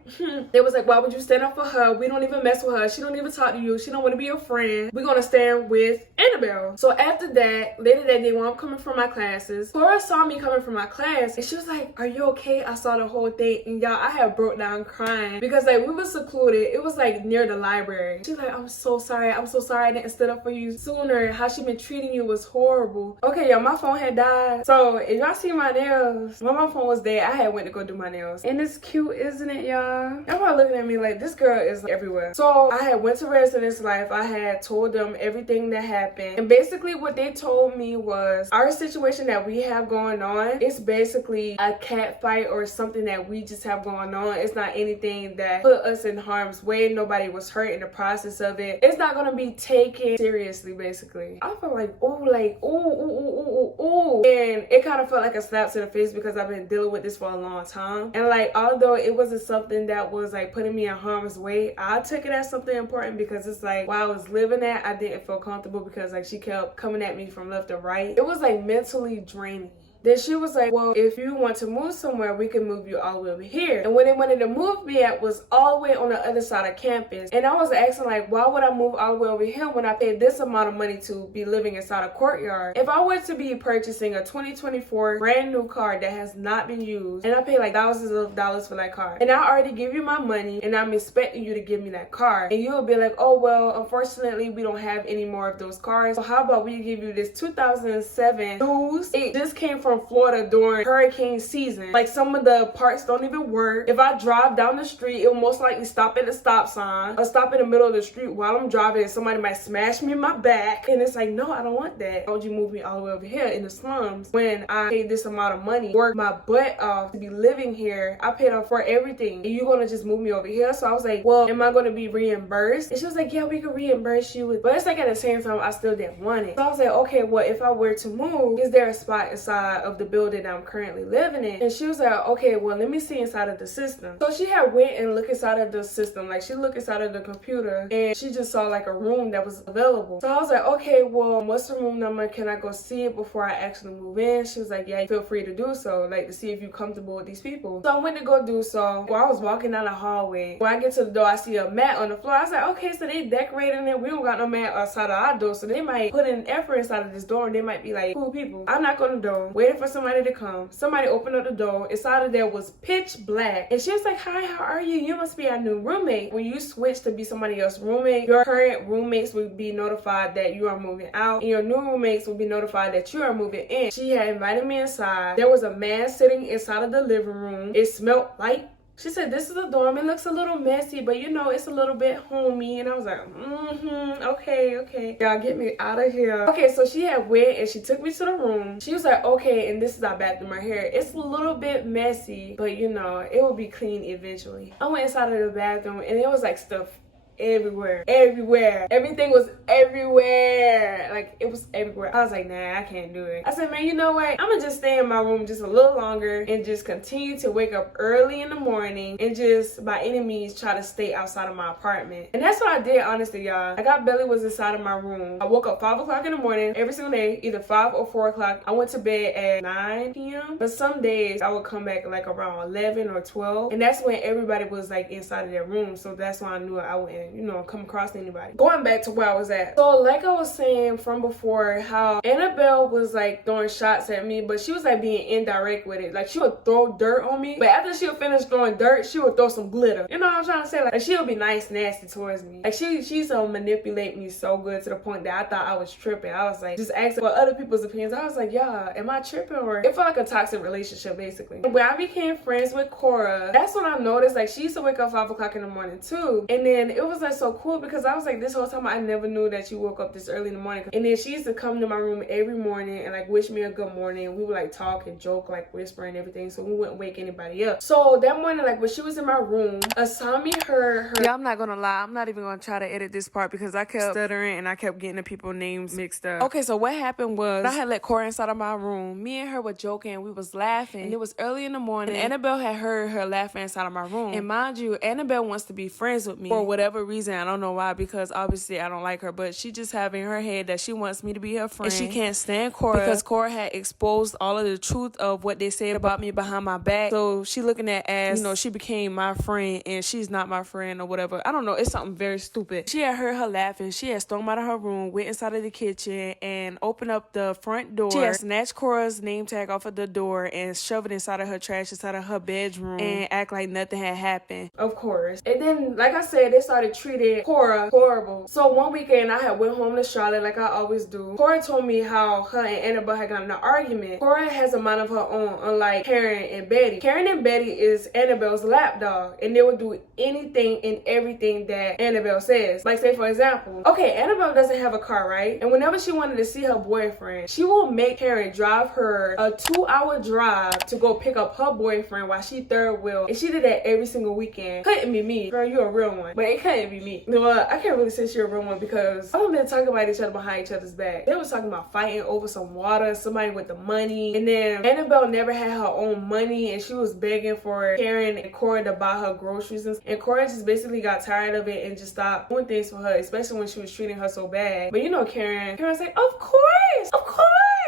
They was like, why would you stand up for her? We don't even mess with her. She don't even talk to you. She don't want to be your friend. We're gonna stand with Annabelle. So after that, later that day when I'm coming from my classes, Cora saw me coming from my class and she was like, are you okay? I saw the whole thing and y'all, I had broke down crying because like we were secluded. It was like near the library. She's like, I'm so sorry. I'm so sorry I didn't stand up for you sooner. How she been treating you was horrible. Okay, y'all, my phone had died. So if y'all see my nails, when my phone was dead, I had went to go do my nails. And it's cute, isn't it, y'all? Everybody looking at me like this girl is everywhere. So I had went to Residence Life. I had told them everything that happened. And basically what they told me was our situation that we have going on, it's basically a cat fight or something that we just have going on. It's not anything that put us in harm's way. Nobody was hurt in the process of it. It's not gonna be taken seriously, basically. I felt like, ooh. And it kind of felt like a slap to the face because I've been dealing with this for a long time. And like, although it wasn't something that was like putting me in harm's way, I took it as something important because it's like, while I was living that, I didn't feel comfortable because like she kept coming at me from left or right. It was like mentally draining. Then she was like, well, if you want to move somewhere, we can move you all the way over here. And where they wanted to move me at was all the way on the other side of campus. And I was asking, like, why would I move all the way over here when I paid this amount of money to be living inside a courtyard? If I were to be purchasing a 2024 brand new car that has not been used, and I pay like thousands of dollars for that car, and I already give you my money, and I'm expecting you to give me that car, and you'll be like, oh, well, unfortunately, we don't have any more of those cars. So how about we give you this 2007 Cruise? It just came from Florida during hurricane season. Like, some of the parts don't even work. If I drive down the street, it will most likely stop at the stop sign or stop in the middle of the street while I'm driving. Somebody might smash me in my back. And it's like, no, I don't want that. Why would you move me all the way over here in the slums when I paid this amount of money, work my butt off to be living here? I paid off for everything, and you're gonna just move me over here? So I was like, well, am I gonna be reimbursed? And she was like, yeah, we can reimburse you with, but it's like at the same time I still didn't want it. So I was like, okay, well, if I were to move, is there a spot inside of the building that I'm currently living in? And she was like, okay, well, let me see inside of the system. So she had went and looked inside of the system. Like, she looked inside of the computer and she just saw like a room that was available. So I was like, okay, well, what's the room number? Can I go see it before I actually move in? She was like, yeah, feel free to do so, like, to see if you're comfortable with these people. So I went to go do so. While I was walking down the hallway, when I get to the door, I see a mat on the floor. I was like, okay, so they decorating it. We don't got no mat outside of our door, so they might put in effort inside of this door, and they might be like, cool people. I'm not gonna door, waiting for somebody to come. Somebody opened up the door. Inside of there was pitch black, and she was like, hi, how are you? You must be our new roommate. When you switch to be somebody else's roommate, your current roommates will be notified that you are moving out, and your new roommates will be notified that you are moving in. She had invited me inside. There was a man sitting inside of the living room. It smelled like, she said, this is a dorm. It looks a little messy, but you know, it's a little bit homey. And I was like, okay. Y'all get me out of here. Okay, so she had went and she took me to the room. She was like, okay, and this is our bathroom right here. It's a little bit messy, but you know, it will be clean eventually. I went inside of the bathroom and it was like stuff everywhere. Everything was everywhere. Like, it was everywhere. I was like, nah, I can't do it. I said, man, you know what? I'm gonna just stay in my room just a little longer and just continue to wake up early in the morning and just by any means try to stay outside of my apartment. And that's what I did, honestly, y'all. I got belly was inside of my room. I woke up 5 o'clock in the morning every single day, either 5 or 4 o'clock. I went to bed at 9 p.m. But some days I would come back like around 11 or 12. And that's when everybody was like inside of their room. So that's why I knew I wouldn't, you know, come across anybody. Going back to where I was at. So like I was saying from before, how Annabelle was like throwing shots at me, but she was like being indirect with it. Like, she would throw dirt on me, but after she would finish throwing dirt, she would throw some glitter. You know what I'm trying to say? Like, she would be nice, nasty towards me. Like, she used to manipulate me so good to the point that I thought I was tripping. I was like, just asking for other people's opinions. I was like, yeah, am I tripping? Or it felt like a toxic relationship, basically. When I became friends with Cora, that's when I noticed, like, she used to wake up 5 o'clock in the morning too. And then it was like so cool because I was like, this whole time I never knew that you woke up this early in the morning. And then she used to come to my room every morning and like wish me a good morning. We would like talk and joke, like whisper and everything, so we wouldn't wake anybody up. So that morning, like when she was in my room, Asami her yeah, I'm not gonna lie, I'm not even gonna try to edit this part because I kept stuttering and I kept getting the people names mixed up. Okay, so what happened was I had let Cora inside of my room. Me and her were joking, we was laughing, and it was early in the morning, and Annabelle had heard her laughing inside of my room. And mind you, Annabelle wants to be friends with me for whatever reason. I don't know why, because obviously I don't like her, but she just have in her head that she wants me to be her friend, and she can't stand Cora because Cora had exposed all of the truth of what they said about me behind my back. So she looking at as, you know, she became my friend and she's not my friend or whatever. I don't know, it's something very stupid. She had heard her laughing. She had stormed out of her room, went inside of the kitchen and opened up the front door. She had snatched Cora's name tag off of the door and shoved it inside of her trash inside of her bedroom and act like nothing had happened. Of course. And then, like I said, they started treating Cora horrible. So one weekend I had went home to Charlotte like I always do. Cora told me how her and Annabelle had gotten in an argument. Cora has a mind of her own, unlike Karen and Betty. Karen and Betty is Annabelle's lapdog, and they will do anything and everything that Annabelle says. Like, say for example, okay, Annabelle doesn't have a car, right? And whenever she wanted to see her boyfriend, she will make Karen drive her a 2-hour drive to go pick up her boyfriend while she third wheel. And she did that every single weekend. Couldn't be me. Girl, you're a real one. But it couldn't be me. Well, I can't really say she's a real one because I don't been talking about each other behind each other's back. They was talking about fighting over some water, somebody with the money. And then Annabelle never had her own money and she was begging for Karen and Cora to buy her groceries. And Cora just basically got tired of it and just stopped doing things for her, especially when she was treating her so bad. But you know Karen's like, of course.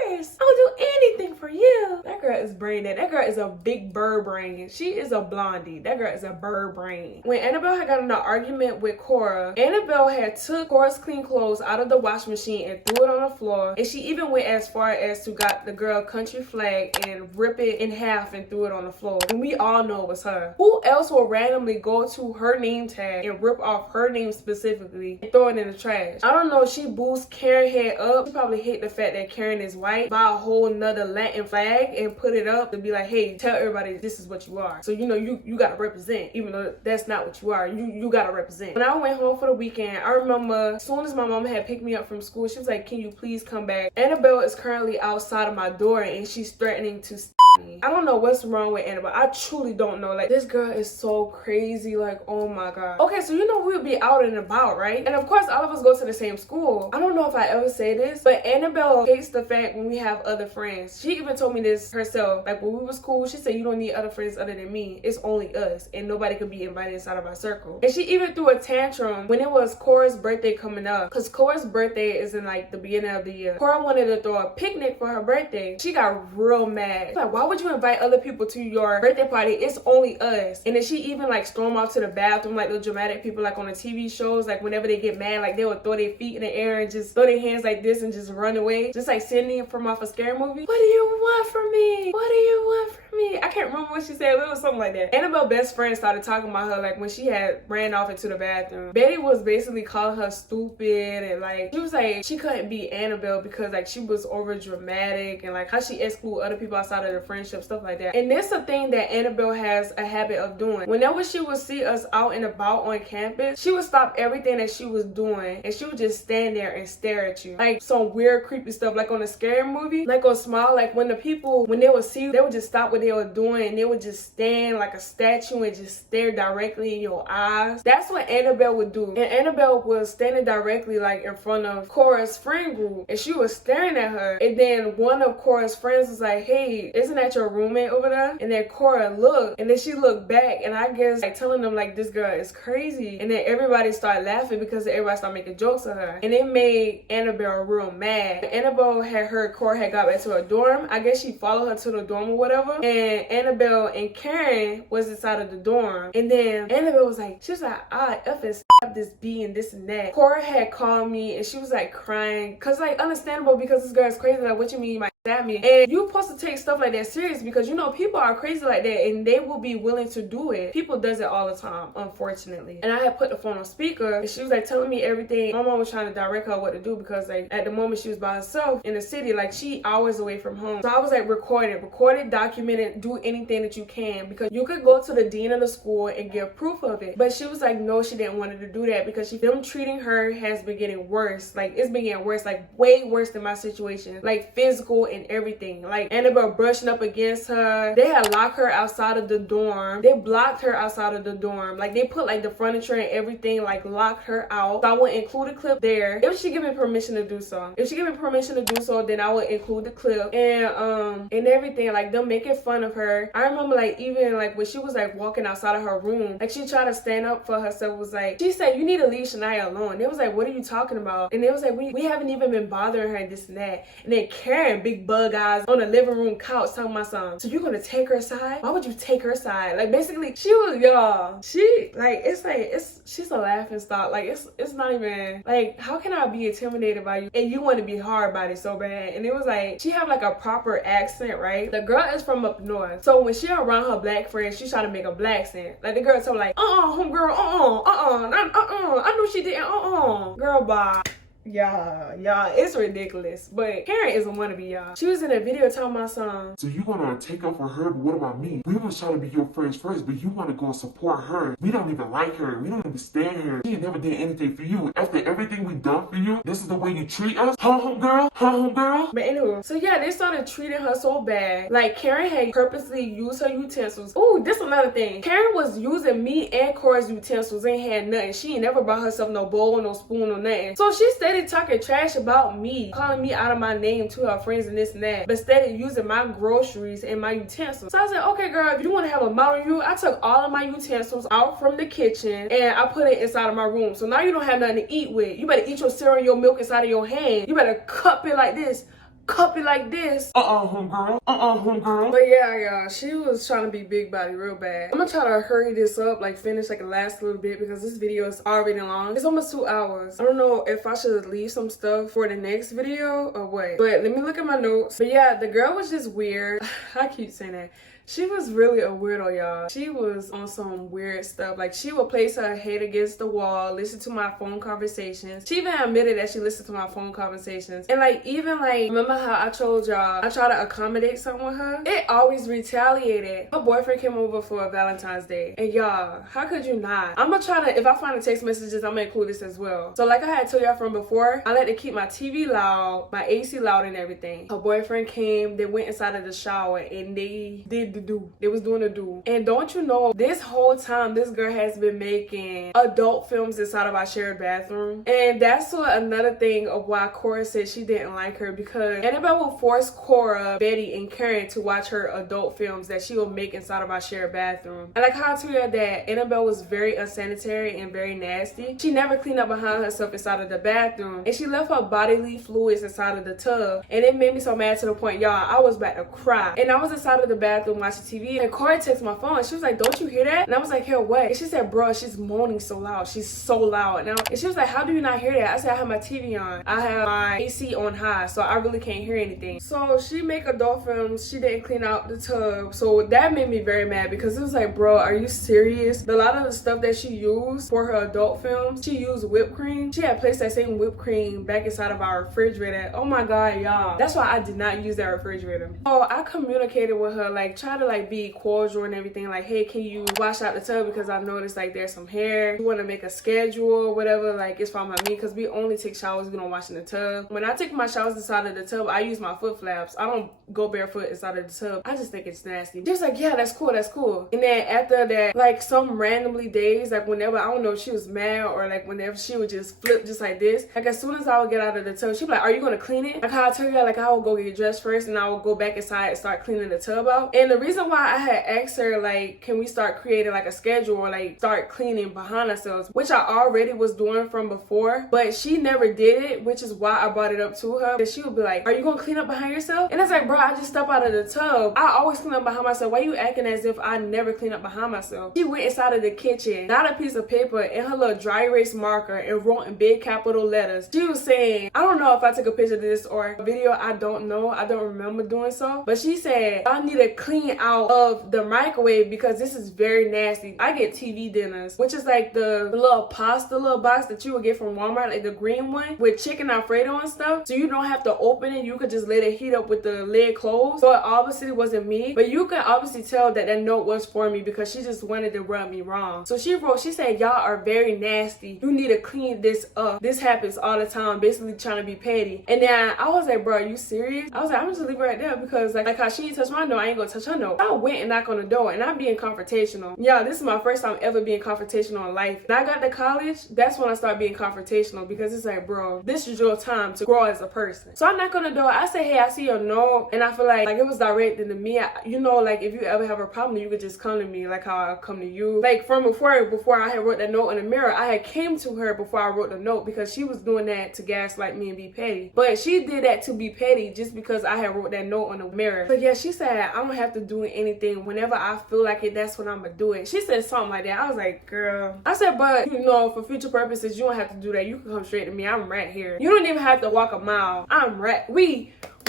course. I'll do anything for you. That girl is brain dead. That girl is a big bird brain. She is a blondie. That girl is a bird brain. When Annabelle had got in an argument with Cora, Annabelle had took Cora's clean clothes out of the washing machine and threw it on the floor. And she even went as far as to got the girl country flag and rip it in half and threw it on the floor. And we all know it was her. Who else will randomly go to her name tag and rip off her name specifically and throw it in the trash? I don't know. She boosts Karen head up. She probably hate the fact that Karen is white. Buy a whole nother Latin flag and put it up to be like, hey, tell everybody this is what you are. So you know you gotta represent, even though that's not what you are. You gotta represent. When I went home for the weekend, I remember as soon as my mom had picked me up from school, she was like, can you please come back? Annabelle is currently outside of my door and she's threatening to me. I don't know what's wrong with Annabelle. I truly don't know. Like, this girl is so crazy. Like, oh my god. Okay, so you know we'll be out and about, right? And of course all of us go to the same school. I don't know if I ever say this, but Annabelle hates the fact when we have other friends. She even told me this herself. Like, when we was cool, she said, you don't need other friends other than me. It's only us and nobody could be invited inside of our circle. And she even threw a tantrum when it was Cora's birthday coming up, because Cora's birthday is in like the beginning of the year. Cora wanted to throw a picnic for her birthday. She got real mad. Like, why would you invite other people to your birthday party? It's only us. And then she even like stormed off to the bathroom like the dramatic people like on the TV shows. Like, whenever they get mad, like they would throw their feet in the air and just throw their hands like this and just run away, just like Cindy from off a scary movie. What do you want from me? What do you want from me? I can't remember what she said, but it was something like that. Annabelle's best friend started talking about her like when she had ran off into the bathroom. Betty was basically calling her stupid, and like she was like she couldn't be Annabelle because like she was over dramatic and like how she exclude other people outside of the friendship, stuff like that. And this a thing that Annabelle has a habit of doing. Whenever she would see us out and about on campus, she would stop everything that she was doing and she would just stand there and stare at you like some weird creepy stuff, like on a scary movie, like on Smile. Like when the people, when they would see you, they would just stop what they were doing and they would just stand like a statue and just stare directly in your eyes. That's what Annabelle would do. And Annabelle was standing directly like in front of Cora's friend group and she was staring at her. And then one of Cora's friends was like, hey, isn't that your roommate over there? And then Cora looked and then she looked back, and I guess like telling them like this girl is crazy. And then everybody started laughing because everybody started making jokes of her, and it made Annabelle real mad. Annabelle had heard Cora had got back to her dorm. I guess she followed her to the dorm or whatever, and Annabelle and Karen was inside of the dorm. And then Annabelle was like, she was like, I effing stab this B and this and that. Cora had called me and she was like crying, cause like understandable because this girl is crazy. Like, what you mean you might stab me? And you're supposed to take stuff like that serious because you know people are crazy like that and they will be willing to do it. People does it all the time, unfortunately. And I had put the phone on speaker and she was like telling me everything. My mom was trying to direct her what to do because like at the moment she was by herself in the city, like she hours away from home. So I was like, record it, document it, do anything that you can, because you could go to the dean of the school and give proof of it. But she was like, no, she didn't want to do that because them treating her has been getting worse. Like it's been getting worse, like way worse than my situation, like physical and everything. Like Annabelle brushing up against her. They had locked her outside of the dorm. They blocked her outside of the dorm. Like they put like the furniture and everything, like locked her out. So I would include a clip there if she give me permission to do so. If she give me permission to do so, then I would include the clip and everything. Like them making fun of her. I remember like even like when she was like walking outside of her room, like she tried to stand up for herself. Was like, she said, you need to leave Shaniya alone. They was like, what are you talking about? And they was like, we haven't even been bothering her and this and that. And then Karen, big bug eyes on the living room couch talking about something. So you're gonna take her side? Why would you take her side? Like basically she was, y'all, she like it's like she's a laughing stock. Like it's not even like, how can I be intimidated by you and you want to be hard by it so bad? And it was like she have like a proper accent, right? The girl is from up north, so when she around her black friends, she try to make a black accent. Like the girl told her like, homegirl, I knew she didn't, girl, bye. Yeah, it's ridiculous. But Karen is a wannabe, y'all. She was in a video talking about something. So you gonna take up for her, but what about me? We was trying to be your friends first, but you wanna go support her. We don't even like her. We don't even stand her. She never did anything for you. After everything we done for you, this is the way you treat us? Huh, homegirl? Huh, homegirl? But anyway, so yeah, they started treating her so bad. Like Karen had purposely used her utensils. Ooh, this another thing. Karen was using me and Cora's utensils, ain't had nothing. She ain't never bought herself no bowl, no spoon, or nothing. So she stayed talking trash about me, calling me out of my name to her friends and this and that, but started using my groceries and my utensils. So I said, okay girl, if you want to have a model you, I took all of my utensils out from the kitchen and I put it inside of my room. So now you don't have nothing to eat with. You better eat your cereal, your milk inside of your hand. You better cup it like this. cup it like this. Homegirl. Homegirl. But yeah, she was trying to be big body real bad. I'm gonna try to hurry this up, like finish like the last little bit because this video is already long. It's almost 2 hours. I don't know if I should leave some stuff for the next video or what. But let me look at my notes. But yeah, the girl was just weird. I keep saying that. She was really a weirdo, y'all. She was on some weird stuff. Like, she would place her head against the wall, listen to my phone conversations. She even admitted that she listened to my phone conversations. And like, even like, remember how I told y'all I try to accommodate something with her? It always retaliated. Her boyfriend came over for a Valentine's Day. And y'all, how could you not? I'm gonna try to, if I find the text messages, I'm gonna include this as well. So like I had told y'all from before, I like to keep my TV loud, my AC loud and everything. Her boyfriend came, they went inside of the shower and they did they was doing a do. And don't you know, this whole time this girl has been making adult films inside of our shared bathroom. And that's what another thing of why Cora said she didn't like her, because Annabelle will force Cora, Betty, and Karen to watch her adult films that she will make inside of our shared bathroom. And like how I told you that Annabelle was very unsanitary and very nasty. She never cleaned up behind herself inside of the bathroom, and she left her bodily fluids inside of the tub. And it made me so mad to the point, y'all, I was about to cry. And I was inside of the bathroom watching TV, and Cora texted my phone. She was like, don't you hear that? And I was like, hear what? And she said, bro, she's moaning so loud. She's so loud. And she was like, how do you not hear that? I said, I have my TV on. I have my AC on high, so I really can't hear anything. So she make adult films. She didn't clean out the tub. So that made me very mad, because it was like, bro, are you serious? A lot of the stuff that she used for her adult films, she used whipped cream. She had placed that same whipped cream back inside of our refrigerator. Oh my God, y'all. That's why I did not use that refrigerator. So I communicated with her, like, try to like be cordial and everything, like, hey, can you wash out the tub because I noticed like there's some hair. You want to make a schedule or whatever, like it's fine by me, because we only take showers, we don't wash in the tub. When I take my showers inside of the tub, I use my foot flaps. I don't go barefoot inside of the tub. I just think it's nasty. She was like, yeah, that's cool. And then after that, like some randomly days, like whenever, I don't know if she was mad or like whenever she would just flip just like this, like as soon as I would get out of the tub, she'd be like, are you gonna clean it? Like how I told you, like I would go get dressed first and I would go back inside and start cleaning the tub out. And the reason why I had asked her, like, can we start creating like a schedule or like start cleaning behind ourselves, which I already was doing from before, but she never did it, which is why I brought it up to her. And she would be like, are you gonna clean up behind yourself? And it's like, bro, I just step out of the tub. I always clean up behind myself. Why you acting as if I never clean up behind myself? She went inside of the kitchen, got a piece of paper and her little dry erase marker and wrote in big capital letters. She was saying, I don't know if I took a picture of this or a video, I don't know, I don't remember doing so, but she said, I need to clean out of the microwave because this is very nasty. I get TV dinners, which is like the little pasta little box that you would get from Walmart, like the green one with chicken Alfredo and stuff. So you don't have to open it. You could just let it heat up with the lid closed. So it obviously wasn't me, but you can obviously tell that that note was for me because she just wanted to rub me wrong. So she wrote, she said, y'all are very nasty. You need to clean this up. This happens all the time, basically trying to be petty. And then I was like, bro, are you serious? I was like, I'm just leave it right there because like how she ain't touch my note, I ain't gonna touch her note. I went and knocked on the door and I'm being confrontational. Yeah, this is my first time ever being confrontational in life. When I got to college, that's when I started being confrontational because it's like, bro, this is your time to grow as a person. So I knock on the door. I say, hey, I see your note, and I feel like it was directed to me. You know, like if you ever have a problem, you could just come to me, like how I come to you. Like from before I had wrote that note in the mirror, I had came to her before I wrote the note because she was doing that to gaslight me and be petty. But she did that to be petty just because I had wrote that note on the mirror. But yeah, she said I don't have to do anything. Whenever I feel like it, that's when I'm gonna do it. She said something like that. I was like, girl. I said, but you know, for future purposes, you don't have to do that. You can come straight to me. I'm right here. You don't even have to walk a mile. I'm right.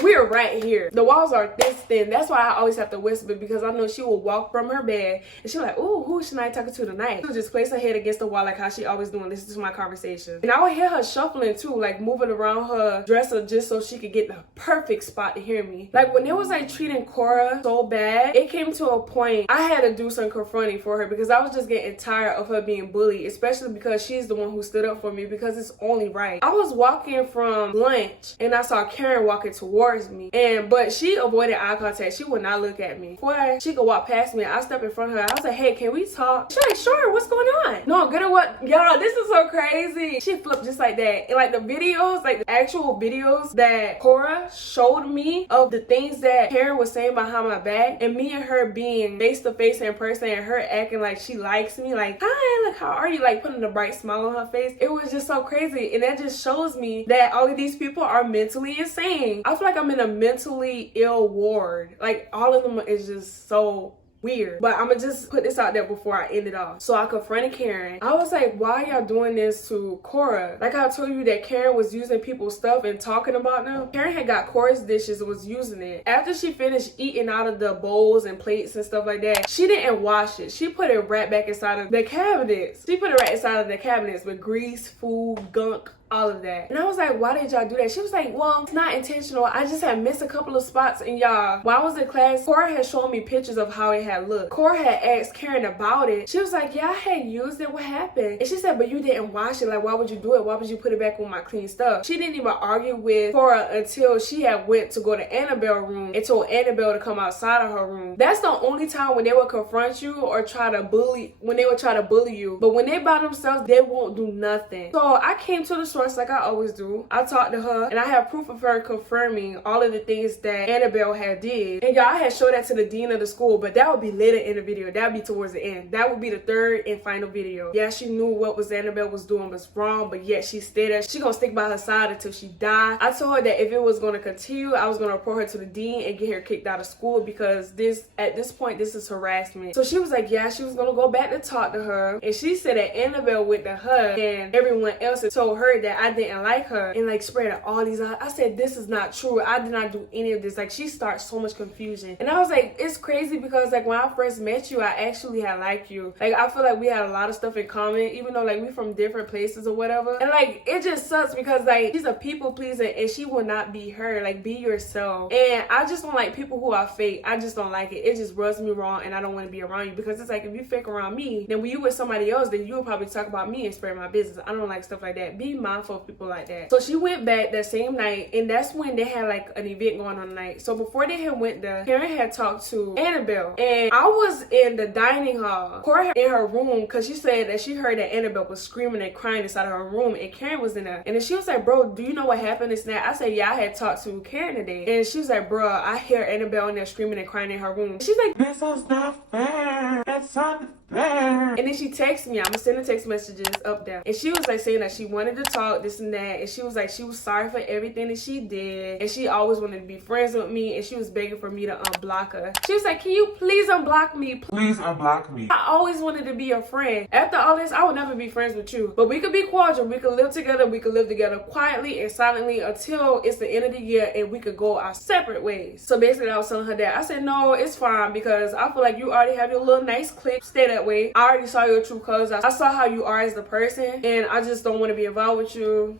We're right here. The walls are this thin. That's why I always have to whisper because I know she will walk from her bed and she'll like, ooh, who is Shaniya talking to tonight? She'll just place her head against the wall like how she always doing. Listen to my conversation. And I would hear her shuffling too, like moving around her dresser just so she could get the perfect spot to hear me. Like when it was like treating Cora so bad, it came to a point I had to do some confronting for her because I was just getting tired of her being bullied, especially because she's the one who stood up for me because it's only right. I was walking from lunch and I saw Karen walking towards me, but she avoided eye contact. She would not look at me. Before she could walk past me, I stepped in front of her. I was like, hey, can we talk? She's like, sure, what's going on? No, good at what? Y'all, this is so crazy. She flipped just like that. And like the videos, like the actual videos that Cora showed me of the things that Karen was saying behind my back, and me and her being face to face in person and her acting like she likes me, like, hi, like, how are you? Like putting a bright smile on her face. It was just so crazy. And that just shows me that all of these people are mentally insane. I feel like I'm in a mentally ill ward. Like, all of them is just so weird. But I'm gonna just put this out there before I end it off. So I confronted Karen. I was like, why y'all doing this to Cora? Like I told you that Karen was using people's stuff and talking about them. Karen had got Cora's dishes and was using it. After she finished eating out of the bowls and plates and stuff like that, she didn't wash it. She put it right back inside of the cabinets. She put it right inside of the cabinets with grease, food, gunk, all of that. And I was like, why did y'all do that? She was like, well, it's not intentional. I just had missed a couple of spots. And y'all, while I was in class, Cora had shown me pictures of how it had looked. Cora had asked Karen about it. She was like, yeah, I had used it. What happened? And she said, but you didn't wash it. Like, why would you do it? Why would you put it back on my clean stuff? She didn't even argue with Cora until she had went to go to Annabelle's room and told Annabelle to come outside of her room. That's the only time when they would confront you or try to bully, when they would try to bully you. But when they by themselves, they won't do nothing. So I came to the source like I always do. I talked to her and I have proof of her confirming all of the things that Annabelle had did. And y'all, I had showed that to the dean of the school, but that would be later in the video. That would be towards the end. That would be the third and final video. Yeah, she knew what was Annabelle was doing was wrong, but yet she stayed there. She gonna stick by her side until she died. I told her that if it was gonna continue, I was gonna report her to the dean and get her kicked out of school because at this point, this is harassment. So she was like, yeah, she was gonna go back to talk to her. And she said that Annabelle went to her and everyone else had told her that I didn't like her and like spread all these out. I said, this is not true. I did not do any of this. Like, she starts so much confusion. And I was like, it's crazy because like when I first met you, I actually had liked you. Like, I feel like we had a lot of stuff in common, even though like we from different places or whatever. And like, it just sucks because like she's a people pleaser and she will not be her. Like, be yourself. And I just don't like people who are fake. I just don't like it. It just rubs me wrong and I don't want to be around you because it's like, if you fake around me, then when you with somebody else, then you'll probably talk about me and spread my business. I don't like stuff like that. Be mindful of people like that. So she went back that same night and that's when they had like an event going on tonight. So before they had went there, Karen had talked to Annabelle and I was in the dining hall. Cora had in her room because she said that she heard that Annabelle was screaming and crying inside of her room and Karen was in there. And then she was like, bro, do you know what happened this night? I said, yeah, I had talked to Karen today. And she was like, bro, I hear Annabelle in there screaming and crying in her room. And she's like, This is not fair. It's unfair. And then she texted me. I'm gonna send the text messages up there. And she was like saying that she wanted to talk, this and that. And she was like, she was sorry for everything that she did. And she always wanted to be friends with me. And she was begging for me to unblock her. She was like, can you please unblock me? Please unblock me. I always wanted to be your friend. After all this, I would never be friends with you. But we could be cordial. We could live together. We could live together quietly and silently until it's the end of the year and we could go our separate ways. So basically, I was telling her that. I said, no, it's fine because I feel like you already have your little nice clip. Stay that way. I already saw your true colors. I saw how you are as the person and I just don't want to be involved with you.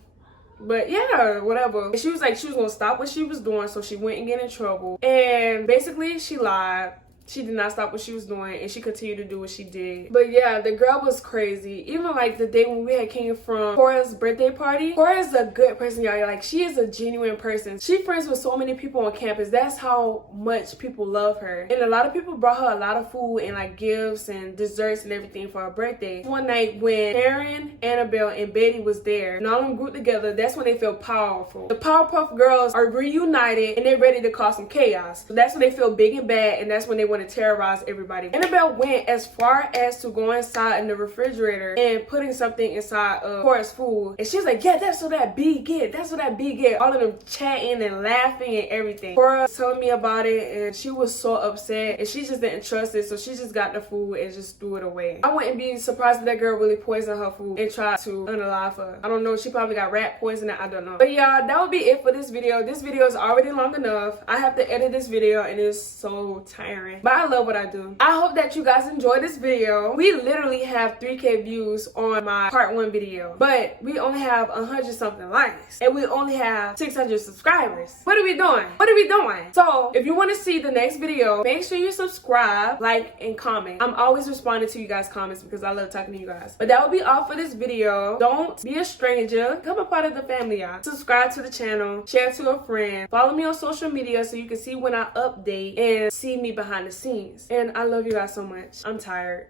But yeah, whatever. And she was like, she was gonna stop what she was doing, so she went and get in trouble. And basically, she lied. She did not stop what she was doing and she continued to do what she did. But yeah, the girl was crazy. Even like the day when we had came from Cora's birthday party. Cora is a good person, y'all. Like, she is a genuine person. She friends with so many people on campus. That's how much people love her. And a lot of people brought her a lot of food and like gifts and desserts and everything for her birthday. One night when Karen, Annabelle, and Betty was there and all of them grouped together, that's when they feel powerful. The Powerpuff Girls are reunited and they're ready to cause some chaos. So that's when they feel big and bad and that's when they want to terrorize everybody. Annabelle went as far as to go inside in the refrigerator and putting something inside of Cora's food. And she was like, yeah, that's what that bee get. That's what that bee get. All of them chatting and laughing and everything. Cora was telling me about it and she was so upset and she just didn't trust it. So she just got the food and just threw it away. I wouldn't be surprised if that girl really poisoned her food and tried to unalive her. I don't know. She probably got rat poisoning. I don't know. But yeah, that would be it for this video. This video is already long enough. I have to edit this video and it's so tiring. But I love what I do. I hope that you guys enjoyed this video. We literally have 3K views on my part 1 video, but we only have 100 something likes and we only have 600 subscribers. What are we doing? What are we doing? So if you want to see the next video, make sure you subscribe, like, and comment. I'm always responding to you guys' comments because I love talking to you guys. But that will be all for this video. Don't be a stranger. Become a part of the family, y'all. Subscribe to the channel, share to a friend, follow me on social media so you can see when I update and see me behind the scenes. And I love you guys so much. I'm tired.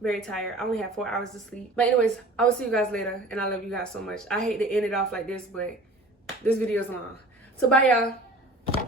Very tired. I only have 4 hours to sleep. But anyways, I will see you guys later. And I love you guys so much. I hate to end it off like this, but this video is long. So bye, y'all.